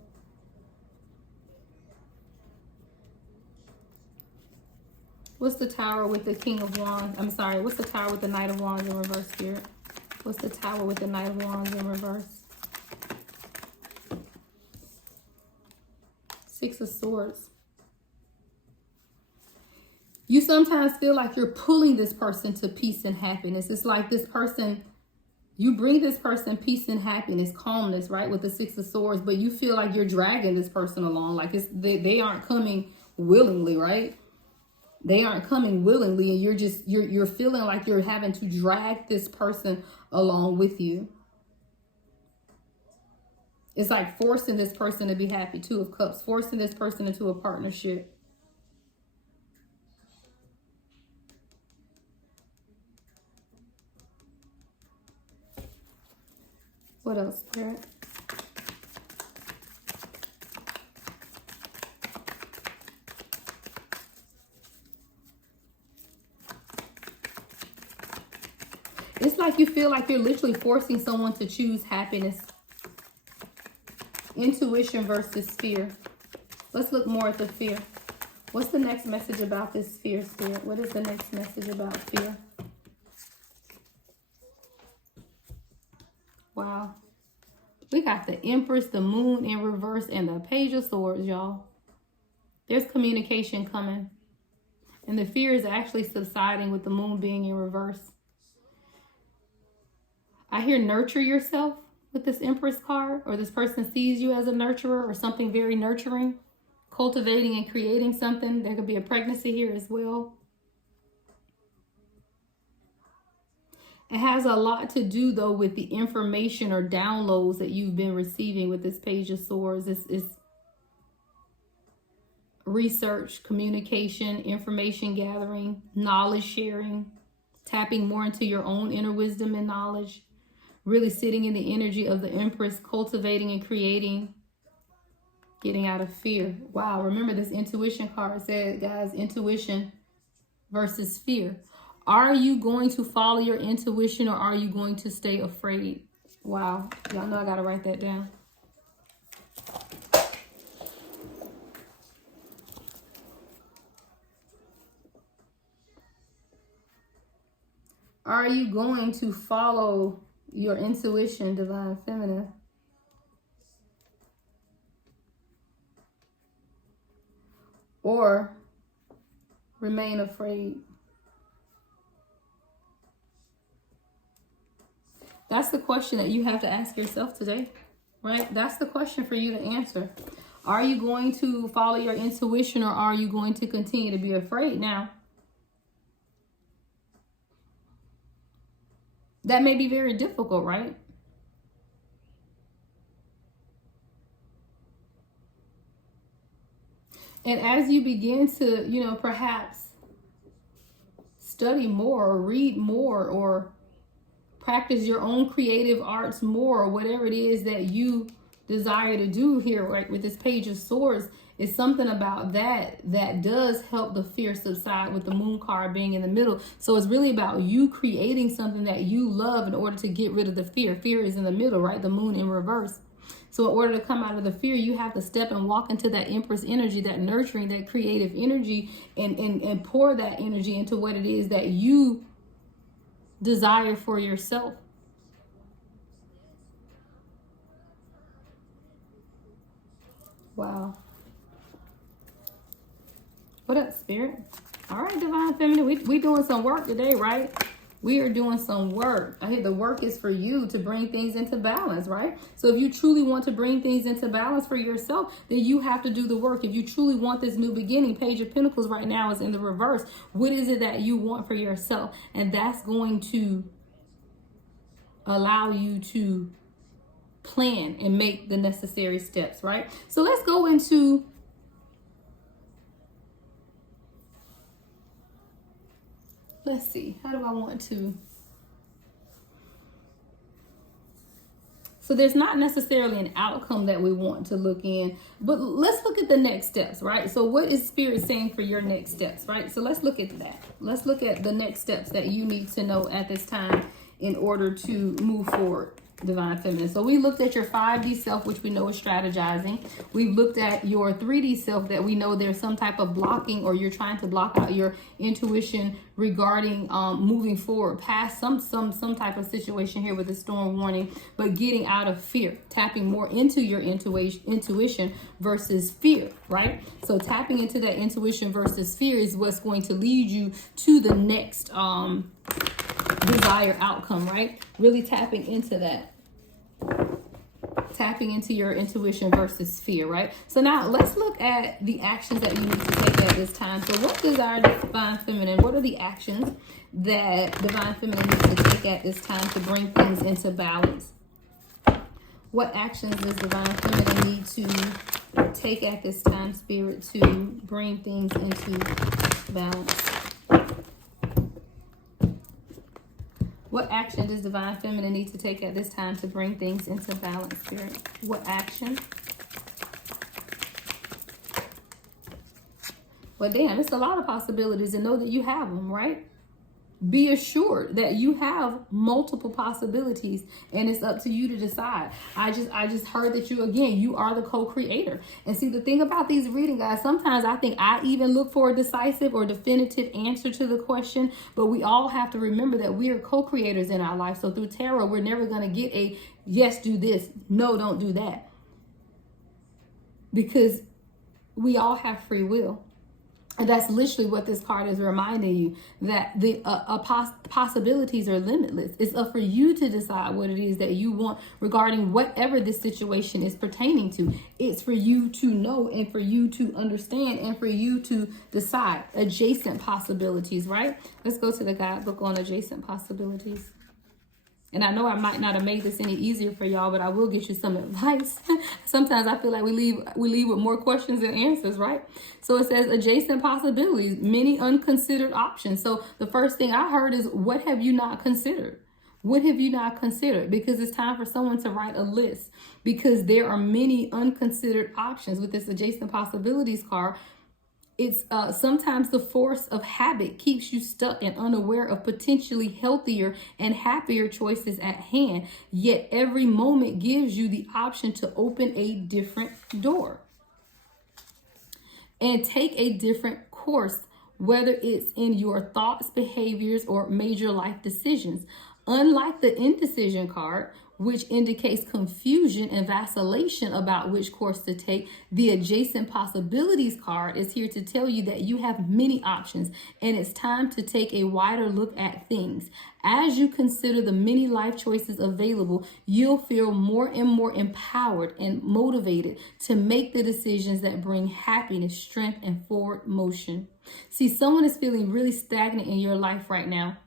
What's the Tower with the King of Wands? I'm sorry, what's the Tower with the Knight of Wands in reverse, Spirit? What's the Tower with the Knight of Wands in reverse? Six of Swords. You sometimes feel like you're pulling this person to peace and happiness. It's like this person, you bring this person peace and happiness, calmness, right? With the Six of Swords, but you feel like you're dragging this person along. Like they aren't coming willingly, right? They aren't coming willingly, and you're feeling like you're having to drag this person along with you. It's like forcing this person to be happy. Two of Cups, forcing this person into a partnership. What else, Spirit? It's like you feel like you're literally forcing someone to choose happiness. Intuition versus fear. Let's look more at the fear. What's the next message about this fear, Spirit? What is the next message about fear? Wow. We got the Empress, the Moon in reverse, and the Page of Swords, y'all. There's communication coming. And the fear is actually subsiding with the Moon being in reverse. I hear nurture yourself with this Empress card, or this person sees you as a nurturer or something very nurturing, cultivating and creating something. There could be a pregnancy here as well. It has a lot to do, though, with the information or downloads that you've been receiving with this Page of Swords. It's research, communication, information gathering, knowledge sharing, tapping more into your own inner wisdom and knowledge, really sitting in the energy of the Empress, cultivating and creating, getting out of fear. Wow, remember this intuition card said, guys, intuition versus fear. Are you going to follow your intuition, or are you going to stay afraid? Wow, y'all know I gotta write that down. Are you going to follow your intuition, Divine Feminine? Or remain afraid? That's the question that you have to ask yourself today, right? That's the question for you to answer. Are you going to follow your intuition, or are you going to continue to be afraid? Now, that may be very difficult, right? And as you begin to, perhaps study more or read more or practice your own creative arts more, or whatever it is that you desire to do here, right, with this Page of Swords, is something about that does help the fear subside, with the Moon card being in the middle. So it's really about you creating something that you love in order to get rid of the fear. Fear is in the middle, right? The Moon in reverse. So in order to come out of the fear, you have to step and walk into that Empress energy, that nurturing, that creative energy, and pour that energy into what it is that you desire for yourself. Wow. What up, Spirit? All right, Divine Feminine, we doing some work today, right? We are doing some work. I hear the work is for you to bring things into balance, right? So if you truly want to bring things into balance for yourself, then you have to do the work. If you truly want this new beginning, Page of Pentacles right now is in the reverse. What is it that you want for yourself? And that's going to allow you to plan and make the necessary steps, right? So let's go into let's see, how do I want to? So there's not necessarily an outcome that we want to look in, but let's look at the next steps, right? So what is Spirit saying for your next steps, right? So let's look at that. Let's look at the next steps that you need to know at this time in order to move forward, Divine Feminine. So we looked at your 5D self, which we know is strategizing. We've looked at your 3D self, that we know there's some type of blocking, or you're trying to block out your intuition regarding moving forward past some type of situation here with the storm warning, but getting out of fear, tapping more into your intuition versus fear, right? So tapping into that intuition versus fear is what's going to lead you to the next desired outcome, right? Really tapping into that. Tapping into your intuition versus fear, right? So now let's look at the actions that you need to take at this time. So what desire Divine Feminine? What are the actions that Divine Feminine needs to take at this time to bring things into balance? What actions does Divine Feminine need to take at this time, Spirit, to bring things into balance? What action does Divine Feminine need to take at this time to bring things into balance, Spirit? What action? Well, damn, it's a lot of possibilities, and know that you have them, right? Be assured that you have multiple possibilities, and it's up to you to decide. I just heard that you are the co-creator. And see, the thing about these readings, guys, sometimes I think I even look for a decisive or definitive answer to the question, but we all have to remember that we are co-creators in our life. So through tarot, we're never going to get a yes, do this, no, don't do that, because we all have free will. And that's literally what this card is reminding you, that the possibilities are limitless. It's up for you to decide what it is that you want regarding whatever this situation is pertaining to. It's for you to know, and for you to understand, and for you to decide. Adjacent possibilities, right? Let's go to the guidebook on adjacent possibilities. And I know I might not have made this any easier for y'all, but I will get you some advice. Sometimes I feel like we leave with more questions than answers, right? So it says adjacent possibilities, many unconsidered options. So the first thing I heard is, what have you not considered? What have you not considered? Because it's time for someone to write a list, because there are many unconsidered options with this adjacent possibilities card. It's sometimes the force of habit keeps you stuck and unaware of potentially healthier and happier choices at hand. Yet every moment gives you the option to open a different door and take a different course, whether it's in your thoughts, behaviors, or major life decisions. Unlike the indecision card, which indicates confusion and vacillation about which course to take, the adjacent possibilities card is here to tell you that you have many options, and it's time to take a wider look at things. As you consider the many life choices available, you'll feel more and more empowered and motivated to make the decisions that bring happiness, strength, and forward motion. See, someone is feeling really stagnant in your life right now.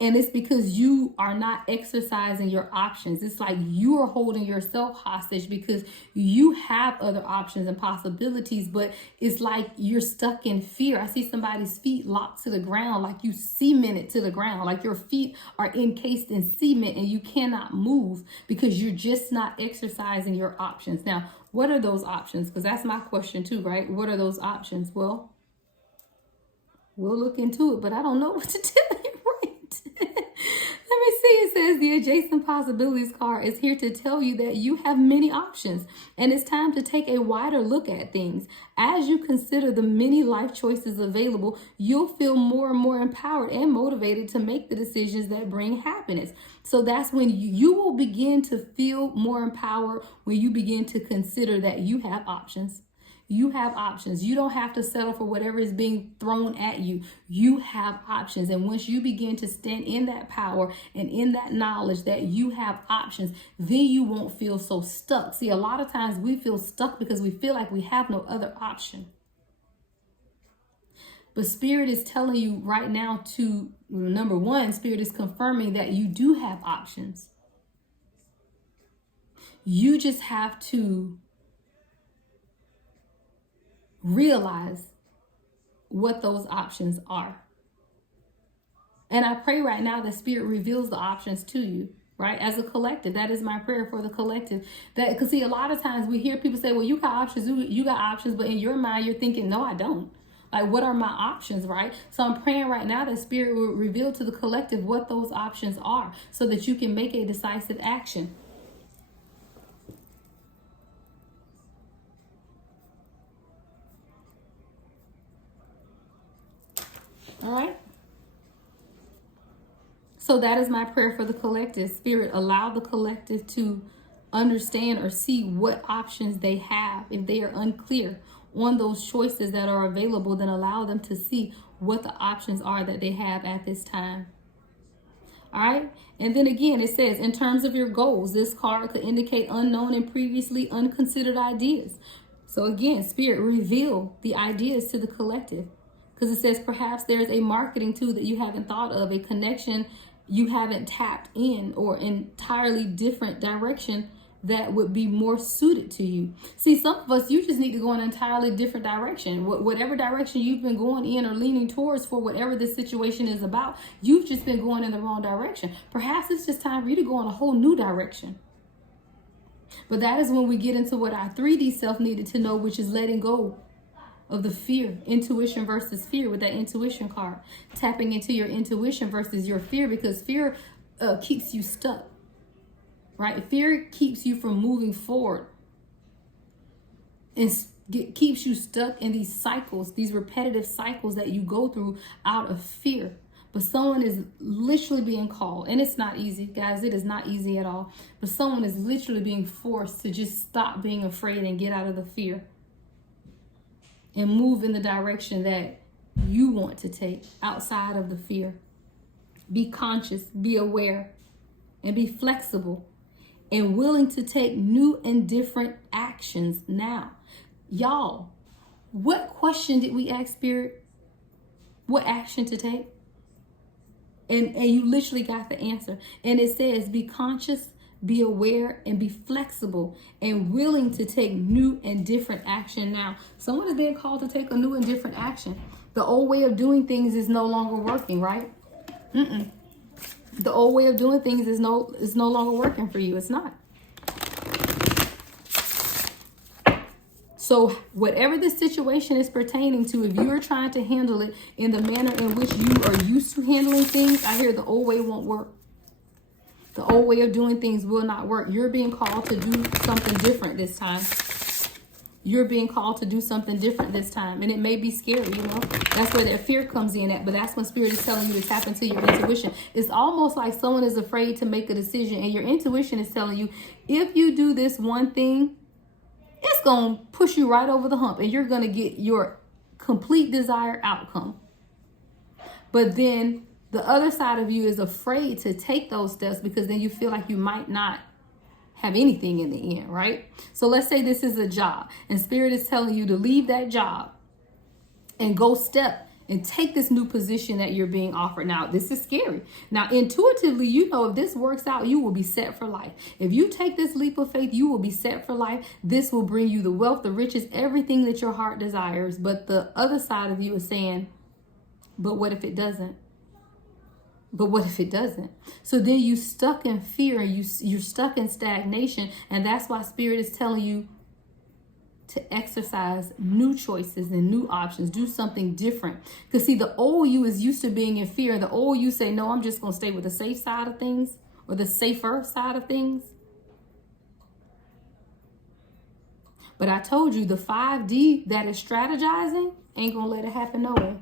And it's because you are not exercising your options. It's like you are holding yourself hostage because you have other options and possibilities, but it's like you're stuck in fear. I see somebody's feet locked to the ground, like you cemented to the ground, like your feet are encased in cement and you cannot move because you're just not exercising your options. Now, what are those options? Because that's my question too, right? What are those options? Well, we'll look into it, but I don't know what to tell you, right? Let me see. It says the adjacent possibilities card is here to tell you that you have many options, and it's time to take a wider look at things. As you consider the many life choices available, you'll feel more and more empowered and motivated to make the decisions that bring happiness. So that's when you will begin to feel more empowered, when you begin to consider that you have options. You have options. You don't have to settle for whatever is being thrown at you. You have options. And once you begin to stand in that power and in that knowledge that you have options, then you won't feel so stuck. See, a lot of times we feel stuck because we feel like we have no other option. But Spirit is telling you right now to, number one, Spirit is confirming that you do have options. You just have to realize what those options are. And I pray right now that Spirit reveals the options to you. right? As a collective, that is my prayer for the collective. That, because see, a lot of times we hear people say, well, you got options, you got options, but in your mind, you're thinking, no, I don't. Like, what are my options, right? So I'm praying right now that Spirit will reveal to the collective what those options are so that you can make a decisive action. All right? So that is my prayer for the collective. Spirit, allow the collective to understand or see what options they have. If they are unclear on those choices that are available, then allow them to see what the options are that they have at this time. All right. And then again, it says, in terms of your goals, this card could indicate unknown and previously unconsidered ideas. So again, Spirit, reveal the ideas to the collective. Because it says perhaps there's a marketing tool that you haven't thought of, a connection you haven't tapped in, or entirely different direction that would be more suited to you. See, some of us, you just need to go in an entirely different direction. Whatever direction you've been going in or leaning towards for whatever this situation is about, you've just been going in the wrong direction. Perhaps it's just time for you to go in a whole new direction. But that is when we get into what our 3D self needed to know, which is letting go of the fear, intuition versus fear with that intuition card. Tapping into your intuition versus your fear, because fear keeps you stuck, right? Fear keeps you from moving forward and keeps you stuck in these cycles, these repetitive cycles that you go through out of fear. But someone is literally being called, and it's not easy, guys. It is not easy at all. But someone is literally being forced to just stop being afraid and get out of the fear and move in the direction that you want to take outside of the fear. Be conscious, be aware, and be flexible and willing to take new and different actions now. Y'all, what question did we ask Spirit? What action to take? And you literally got the answer. And it says, be conscious, be aware, and be flexible and willing to take new and different action now. Someone is being called to take a new and different action. The old way of doing things is no longer working, right? The old way of doing things is no longer working for you. It's not. So whatever this situation is pertaining to, if you are trying to handle it in the manner in which you are used to handling things, I hear the old way won't work. The old way of doing things will not work. You're being called to do something different this time. You're being called to do something different this time. And it may be scary, you know. That's where that fear comes in at. But that's when Spirit is telling you to tap into your intuition. It's almost like someone is afraid to make a decision. And your intuition is telling you, if you do this one thing, it's going to push you right over the hump. And you're going to get your complete desired outcome. But then the other side of you is afraid to take those steps because then you feel like you might not have anything in the end, right? So let's say this is a job and Spirit is telling you to leave that job and go step and take this new position that you're being offered. Now, this is scary. Now, intuitively, you know, if this works out, you will be set for life. If you take this leap of faith, you will be set for life. This will bring you the wealth, the riches, everything that your heart desires. But the other side of you is saying, but what if it doesn't? But what if it doesn't? So then you stuck in fear and you're stuck in stagnation. And that's why Spirit is telling you to exercise new choices and new options. Do something different. Because see, the old you is used to being in fear. And the old you say, no, I'm just going to stay with the safe side of things or the safer side of things. But I told you the 5D that is strategizing ain't going to let it happen no way.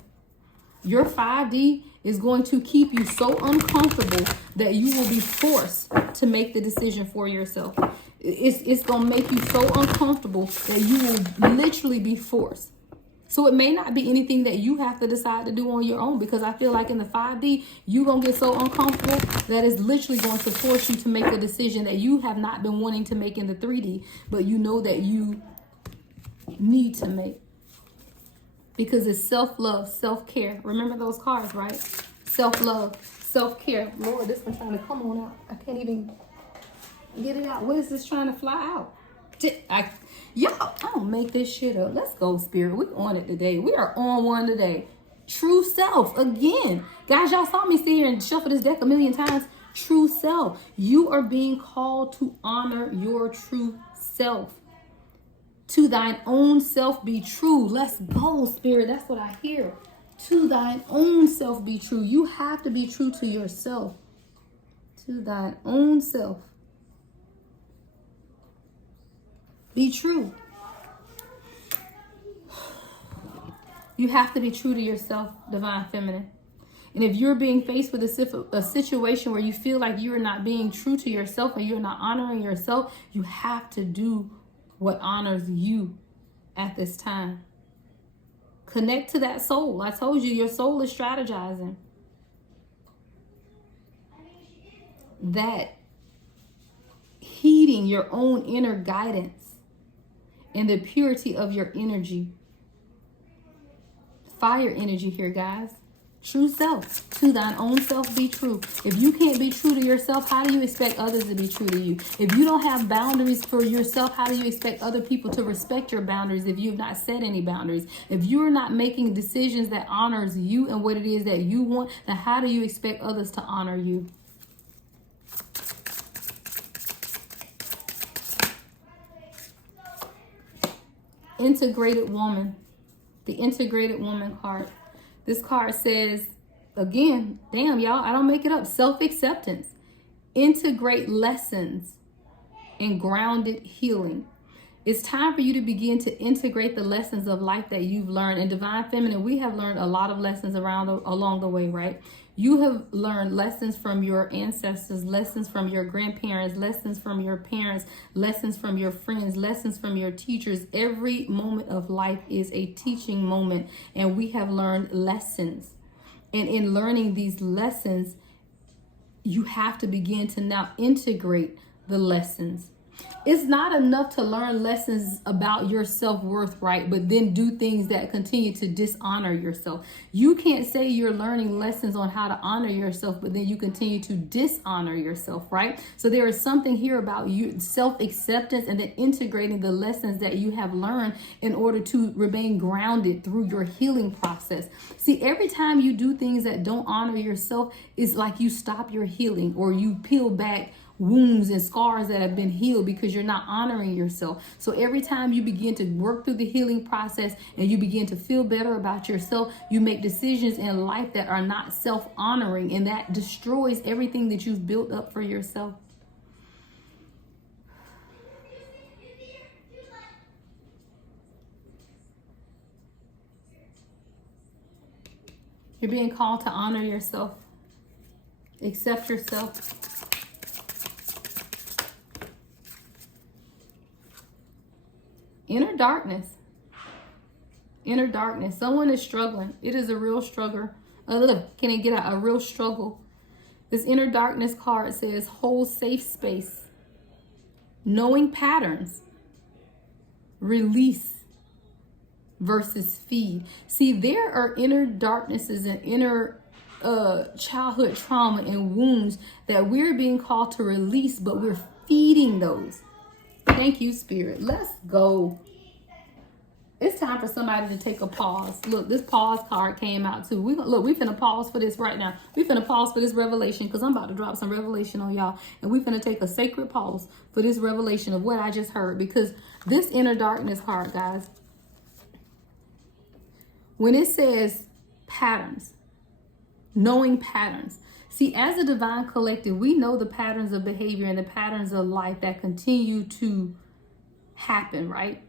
Your 5D is going to keep you so uncomfortable that you will be forced to make the decision for yourself. It's going to make you so uncomfortable that you will literally be forced. So it may not be anything that you have to decide to do on your own, because I feel like in the 5D, you're going to get so uncomfortable that it's literally going to force you to make a decision that you have not been wanting to make in the 3D, but you know that you need to make. Because it's self-love, self-care. Remember those cards, right? Self-love, self-care. Lord, this one's trying to come on out. I can't even get it out. What is this trying to fly out? Y'all, I don't make this shit up. Let's go, Spirit. We're on it today. We are on one today. True self. Again. Guys, y'all saw me sit here and shuffle this deck a million times. true self. You are being called to honor your true self. To thine own self be true. Let's go, Spirit. That's what I hear. To thine own self be true. You have to be true to yourself. To thine own self be true. You have to be true to yourself, Divine Feminine. And if you're being faced with a situation where you feel like you're not being true to yourself and you're not honoring yourself, you have to do what honors you at this time. Connect to that soul. I told you, your soul is strategizing. That heeding your own inner guidance and the purity of your energy. Fire energy here, guys. True self. To thine own self be true. If you can't be true to yourself, how do you expect others to be true to you? If you don't have boundaries for yourself, how do you expect other people to respect your boundaries if you've not set any boundaries? If you're not making decisions that honors you and what it is that you want, then how do you expect others to honor you? Integrated woman. The integrated woman card. This card says, again, damn, y'all, I don't make it up. Self-acceptance. Integrate lessons and grounded healing. It's time for you to begin to integrate the lessons of life that you've learned. And Divine Feminine, we have learned a lot of lessons along the way, right? You have learned lessons from your ancestors, lessons from your grandparents, lessons from your parents, lessons from your friends, lessons from your teachers. Every moment of life is a teaching moment, and we have learned lessons. And in learning these lessons, you have to begin to now integrate the lessons. It's not enough to learn lessons about your self-worth, right? But then do things that continue to dishonor yourself. You can't say you're learning lessons on how to honor yourself, but then you continue to dishonor yourself, right? So there is something here about you, self-acceptance, and then integrating the lessons that you have learned in order to remain grounded through your healing process. See, every time you do things that don't honor yourself, it's like you stop your healing, or you peel back wounds and scars that have been healed because you're not honoring yourself. So every time you begin to work through the healing process and you begin to feel better about yourself, you make decisions in life that are not self-honoring, and that destroys everything that you've built up for yourself. You're being called to honor yourself. Accept yourself. Inner darkness. Inner darkness. Someone is struggling. It is a real struggle. Can it get out? A real struggle. This inner darkness card says hold safe space. Knowing patterns. Release versus feed. See, there are inner darknesses and inner childhood trauma and wounds that we're being called to release, but we're feeding those. Thank you, Spirit. Let's go. It's time for somebody to take a pause. Look, this pause card came out too. We finna pause for this right now. We finna pause for this revelation because I'm about to drop some revelation on y'all. And we finna take a sacred pause for this revelation of what I just heard. Because this inner darkness card, guys, when it says patterns, knowing patterns. See, as a divine collective, we know the patterns of behavior and the patterns of life that continue to happen, right?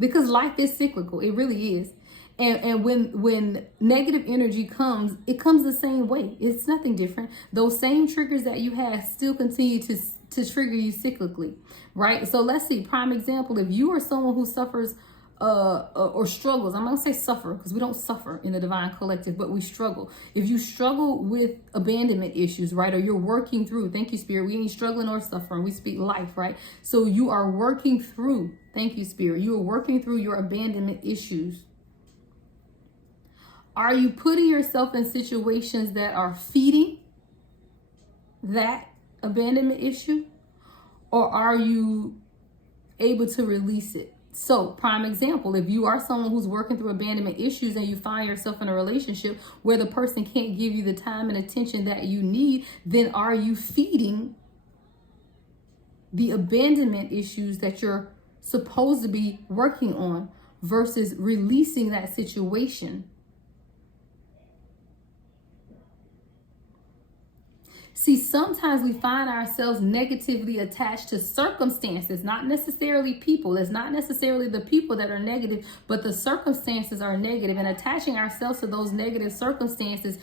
Because life is cyclical. It really is. And when negative energy comes, it comes the same way. It's nothing different. Those same triggers that you have still continue to trigger you cyclically, right? So let's see, prime example, if you are someone who suffers or struggles. I'm not gonna say suffer because we don't suffer in the divine collective, but we struggle. If you struggle with abandonment issues, right, or you're working through, thank you, Spirit, we ain't struggling or suffering, we speak life, right? So you are working through, thank you, Spirit, you are working through your abandonment issues. Are you putting yourself in situations that are feeding that abandonment issue, or are you able to release it? So, prime example, if you are someone who's working through abandonment issues and you find yourself in a relationship where the person can't give you the time and attention that you need, then are you feeding the abandonment issues that you're supposed to be working on versus releasing that situation? See, sometimes we find ourselves negatively attached to circumstances, not necessarily people. It's not necessarily the people that are negative, but the circumstances are negative. And attaching ourselves to those negative circumstances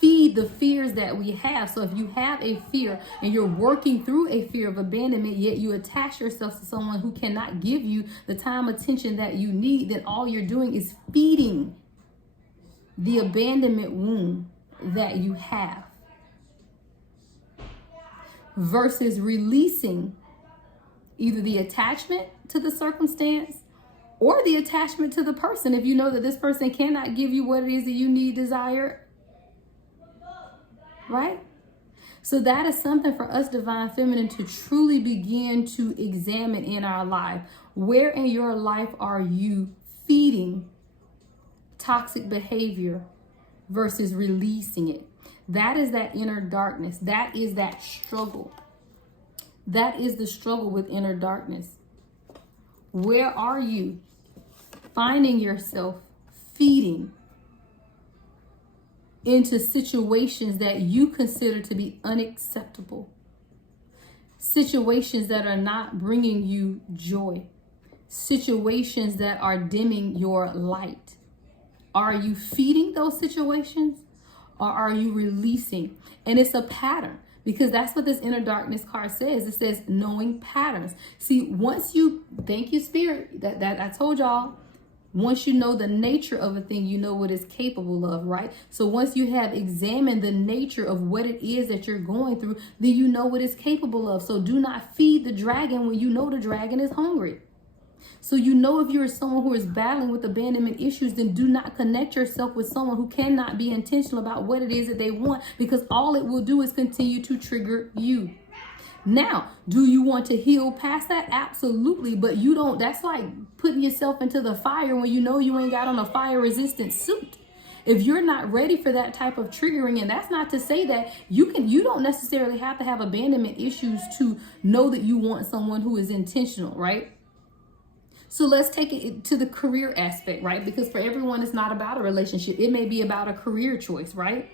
feed the fears that we have. So if you have a fear and you're working through a fear of abandonment, yet you attach yourself to someone who cannot give you the time, attention that you need, then all you're doing is feeding the abandonment wound that you have, versus releasing either the attachment to the circumstance or the attachment to the person. If you know that this person cannot give you what it is that you need, desire, right? So that is something for us divine feminine to truly begin to examine in our life. Where in your life are you feeding toxic behavior versus releasing it? That is that inner darkness. That is that struggle. That is the struggle with inner darkness. Where are you finding yourself feeding into situations that you consider to be unacceptable? Situations that are not bringing you joy. Situations that are dimming your light. Are you feeding those situations? Or are you releasing? And it's a pattern, because that's what this inner darkness card says. It says knowing patterns. See, once you, thank you, Spirit, that I told y'all, once you know the nature of a thing, you know what it's capable of, right? So once you have examined the nature of what it is that you're going through, then you know what it's capable of. So do not feed the dragon when you know the dragon is hungry. So you know, if you're someone who is battling with abandonment issues, then do not connect yourself with someone who cannot be intentional about what it is that they want, because all it will do is continue to trigger you. Now, do you want to heal past that? Absolutely. But you don't, that's like putting yourself into the fire when you know you ain't got on a fire resistant suit. If you're not ready for that type of triggering, and that's not to say that you don't necessarily have to have abandonment issues to know that you want someone who is intentional, right? So let's take it to the career aspect, right? Because for everyone, it's not about a relationship. It may be about a career choice, right?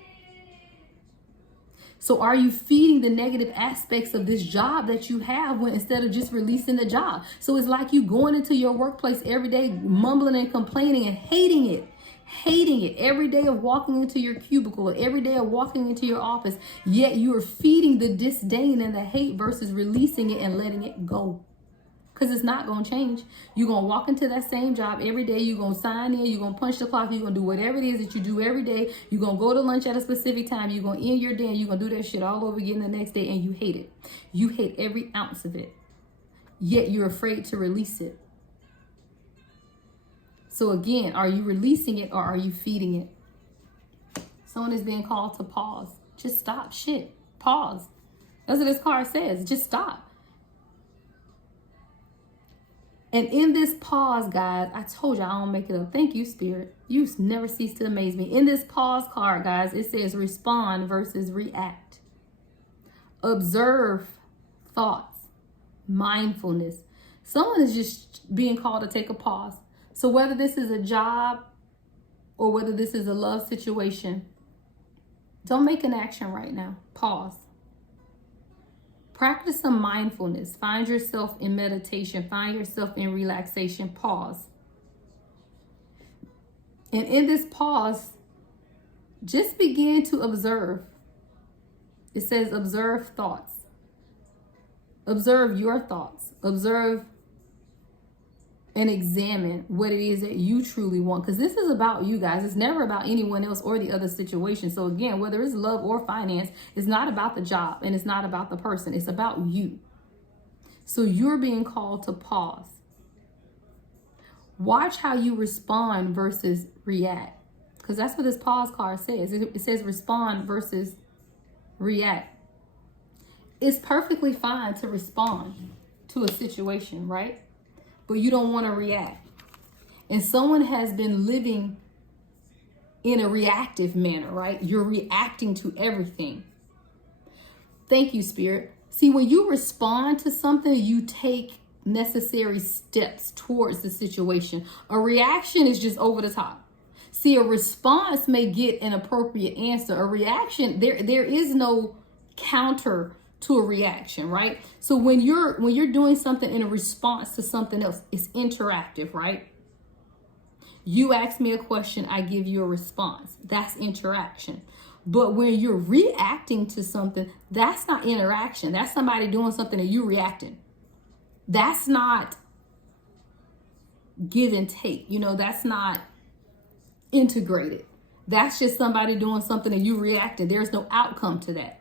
So are you feeding the negative aspects of this job that you have when instead of just releasing the job? So it's like you going into your workplace every day, mumbling and complaining and hating it. Hating it every day of walking into your cubicle or every day of walking into your office, yet you are feeding the disdain and the hate versus releasing it and letting it go. Because it's not going to change. You're going to walk into that same job every day. You're going to sign in. You're going to punch the clock. You're going to do whatever it is that you do every day. You're going to go to lunch at a specific time. You're going to end your day and you're going to do that shit all over again the next day, and you hate it. You hate every ounce of it. Yet you're afraid to release it. So again, are you releasing it or are you feeding it? Someone is being called to pause. Just stop shit. Pause. That's what this card says. Just stop. And in this pause, guys, I told you I don't make it up. Thank you, Spirit. You never cease to amaze me. In this pause card, guys, it says respond versus react. Observe thoughts, mindfulness. Someone is just being called to take a pause. So whether this is a job or whether this is a love situation, don't make an action right now. Pause. Practice some mindfulness. Find yourself in meditation. Find yourself in relaxation. Pause. And in this pause, just begin to observe. It says observe thoughts. Observe your thoughts. Observe and examine what it is that you truly want. Because this is about you guys. It's never about anyone else or the other situation. So again, whether it's love or finance, it's not about the job and it's not about the person. It's about you. So you're being called to pause. Watch how you respond versus react. Because that's what this pause card says. It says respond versus react. It's perfectly fine to respond to a situation, right? but you don't want to react. And someone has been living in a reactive manner, right? You're reacting to everything. Thank you, Spirit. See, when you respond to something, you take necessary steps towards the situation. A reaction is just over the top. See, a response may get an appropriate answer. A reaction, there is no counter to a reaction, right? So when you're doing something in a response to something else, it's interactive, right? You ask me a question, I give you a response. That's interaction. But when you're reacting to something, that's not interaction. That's somebody doing something and you reacting. That's not give and take. That's not integrated. That's just somebody doing something and you reacting. There's no outcome to that.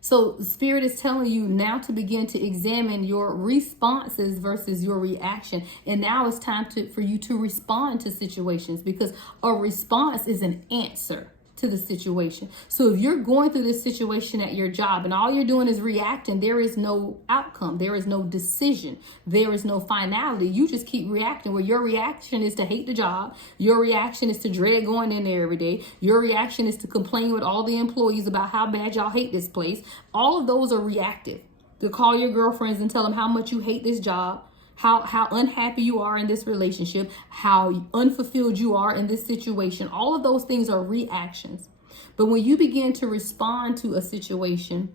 So the Spirit is telling you now to begin to examine your responses versus your reaction. And now it's time for you to respond to situations, because a response is an answer to the situation. So if you're going through this situation at your job and all you're doing is reacting, there is no outcome. There is no decision. There is no finality. You just keep reacting, where your reaction is to hate the job. Your reaction is to dread going in there every day. Your reaction is to complain with all the employees about how bad y'all hate this place. All of those are reactive. To call your girlfriends and tell them how much you hate this job, how unhappy you are in this relationship, how unfulfilled you are in this situation. All of those things are reactions. But when you begin to respond to a situation,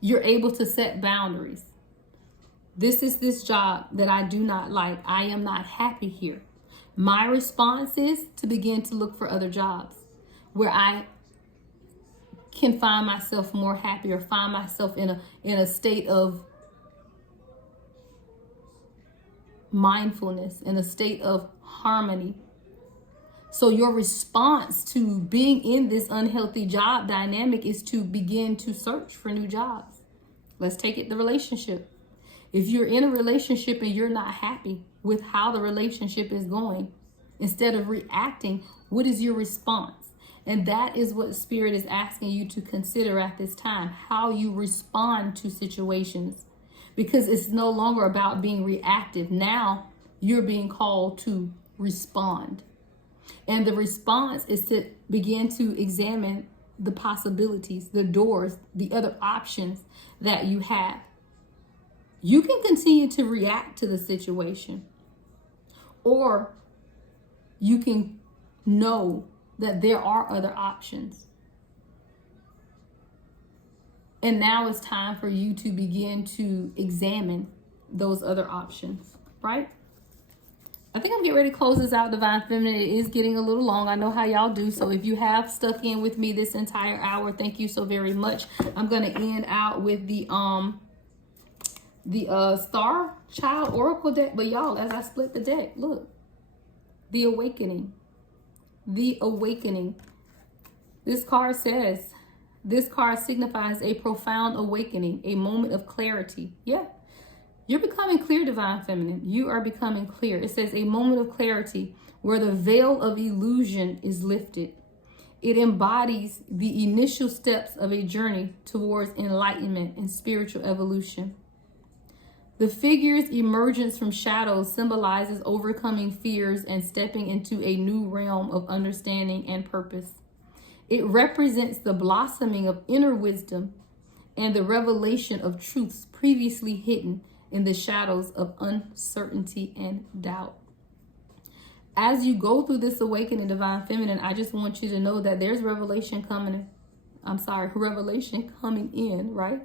you're able to set boundaries. This is this job that I do not like. I am not happy here. My response is to begin to look for other jobs where I can find myself more happy, or find myself in a state of mindfulness, in a state of harmony. So your response to being in this unhealthy job dynamic is to begin to search for new jobs. Let's take it the relationship. If you're in a relationship and you're not happy with how the relationship is going, instead of reacting, what is your response? And that is what Spirit is asking you to consider at this time, how you respond to situations. Because it's no longer about being reactive. Now you're being called to respond. And the response is to begin to examine the possibilities, the doors, the other options that you have. You can continue to react to the situation, or you can know that there are other options. And now it's time for you to begin to examine those other options, right? I think I'm getting ready to close this out, Divine Feminine. It is getting a little long. I know how y'all do. So if you have stuck in with me this entire hour, thank you so very much. I'm going to end out with the Star Child Oracle deck. But y'all, as I split the deck, look, the Awakening. The Awakening. This card says, this card signifies a profound awakening, a moment of clarity. Yeah, you're becoming clear, Divine Feminine. You are becoming clear. It says a moment of clarity where the veil of illusion is lifted. It embodies the initial steps of a journey towards enlightenment and spiritual evolution. The figure's emergence from shadows symbolizes overcoming fears and stepping into a new realm of understanding and purpose. It represents the blossoming of inner wisdom and the revelation of truths previously hidden in the shadows of uncertainty and doubt. As you go through this awakening, Divine Feminine, I just want you to know that there's revelation coming in, right?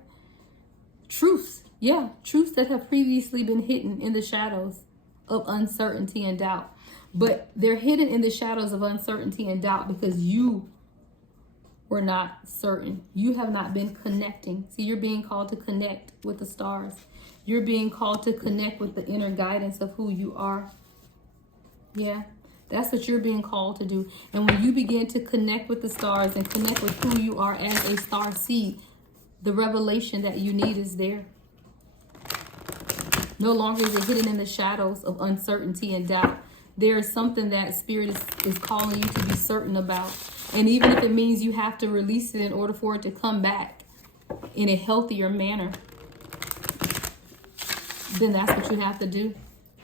Truths. Yeah, truths that have previously been hidden in the shadows of uncertainty and doubt. But they're hidden in the shadows of uncertainty and doubt because you were not certain. You have not been connecting. See, you're being called to connect with the stars. You're being called to connect with the inner guidance of who you are. Yeah, that's what you're being called to do. And when you begin to connect with the stars and connect with who you are as a star seed, the revelation that you need is there. No longer is it hidden in the shadows of uncertainty and doubt. There is something that Spirit is calling you to be certain about. And even if it means you have to release it in order for it to come back in a healthier manner. then that's what you have to do.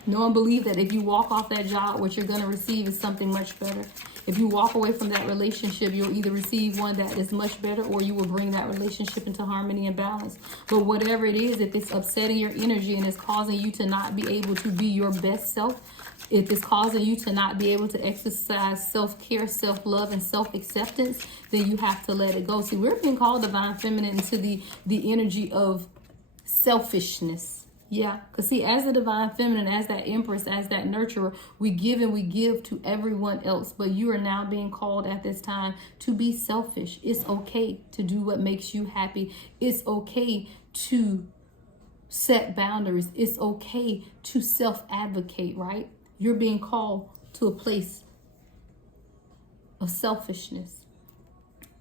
Know and believe that if you walk off that job, what you're going to receive is something much better. If you walk away from that relationship, you'll either receive one that is much better, or you will bring that relationship into harmony and balance. But whatever it is, if it's upsetting your energy and it's causing you to not be able to be your best self, if it's causing you to not be able to exercise self-care, self-love, and self-acceptance, then you have to let it go. See, we're being called divine feminine into the energy of selfishness. Yeah, because see, as the divine feminine, as that empress, as that nurturer, we give and we give to everyone else. But you are now being called at this time to be selfish. It's okay to do what makes you happy. It's okay to set boundaries. It's okay to self-advocate, right? You're being called to a place of selfishness.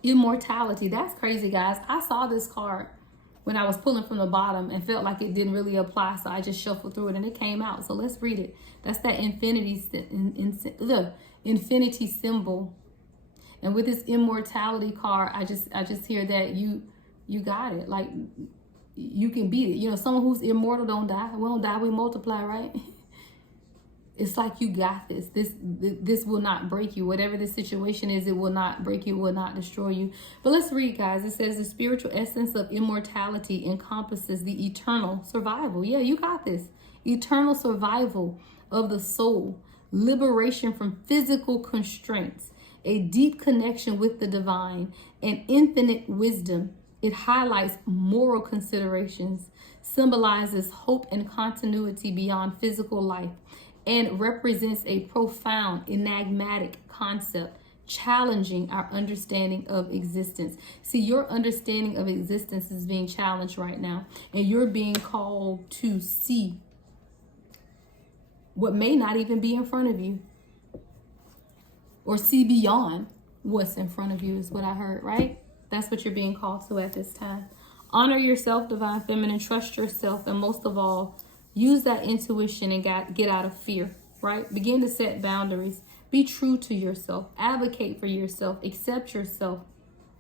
Immortality. That's crazy, guys. I saw this card when I was pulling from the bottom and felt like it didn't really apply, so I just shuffled through it and it came out. So let's read it. That's that infinity symbol. And with this immortality card, I just hear that you got it. Like, you can beat it. You know, someone who's immortal don't die. We don't die, we multiply, right? It's like you got this. This will not break you. Whatever the situation is, it will not break you, will not destroy you. But let's read, guys. It says the spiritual essence of immortality encompasses the eternal survival. Yeah, you got this. Eternal survival of the soul, liberation from physical constraints, a deep connection with the divine, and infinite wisdom. It highlights moral considerations, symbolizes hope and continuity beyond physical life, and represents a profound, enigmatic concept, challenging our understanding of existence. See, your understanding of existence is being challenged right now, and you're being called to see what may not even be in front of you, or see beyond what's in front of you is what I heard, right? That's what you're being called to at this time. Honor yourself, divine feminine, trust yourself, and most of all, use that intuition and get out of fear, right? Begin to set boundaries. Be true to yourself. Advocate for yourself. Accept yourself.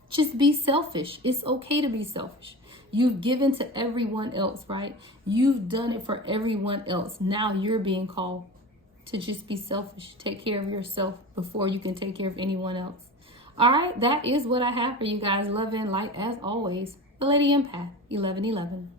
Just be selfish. It's okay to be selfish. You've given to everyone else, right? You've done it for everyone else. Now you're being called to just be selfish. Take care of yourself before you can take care of anyone else. All right, that is what I have for you guys. Love and light as always. The Lady Empath, 1111.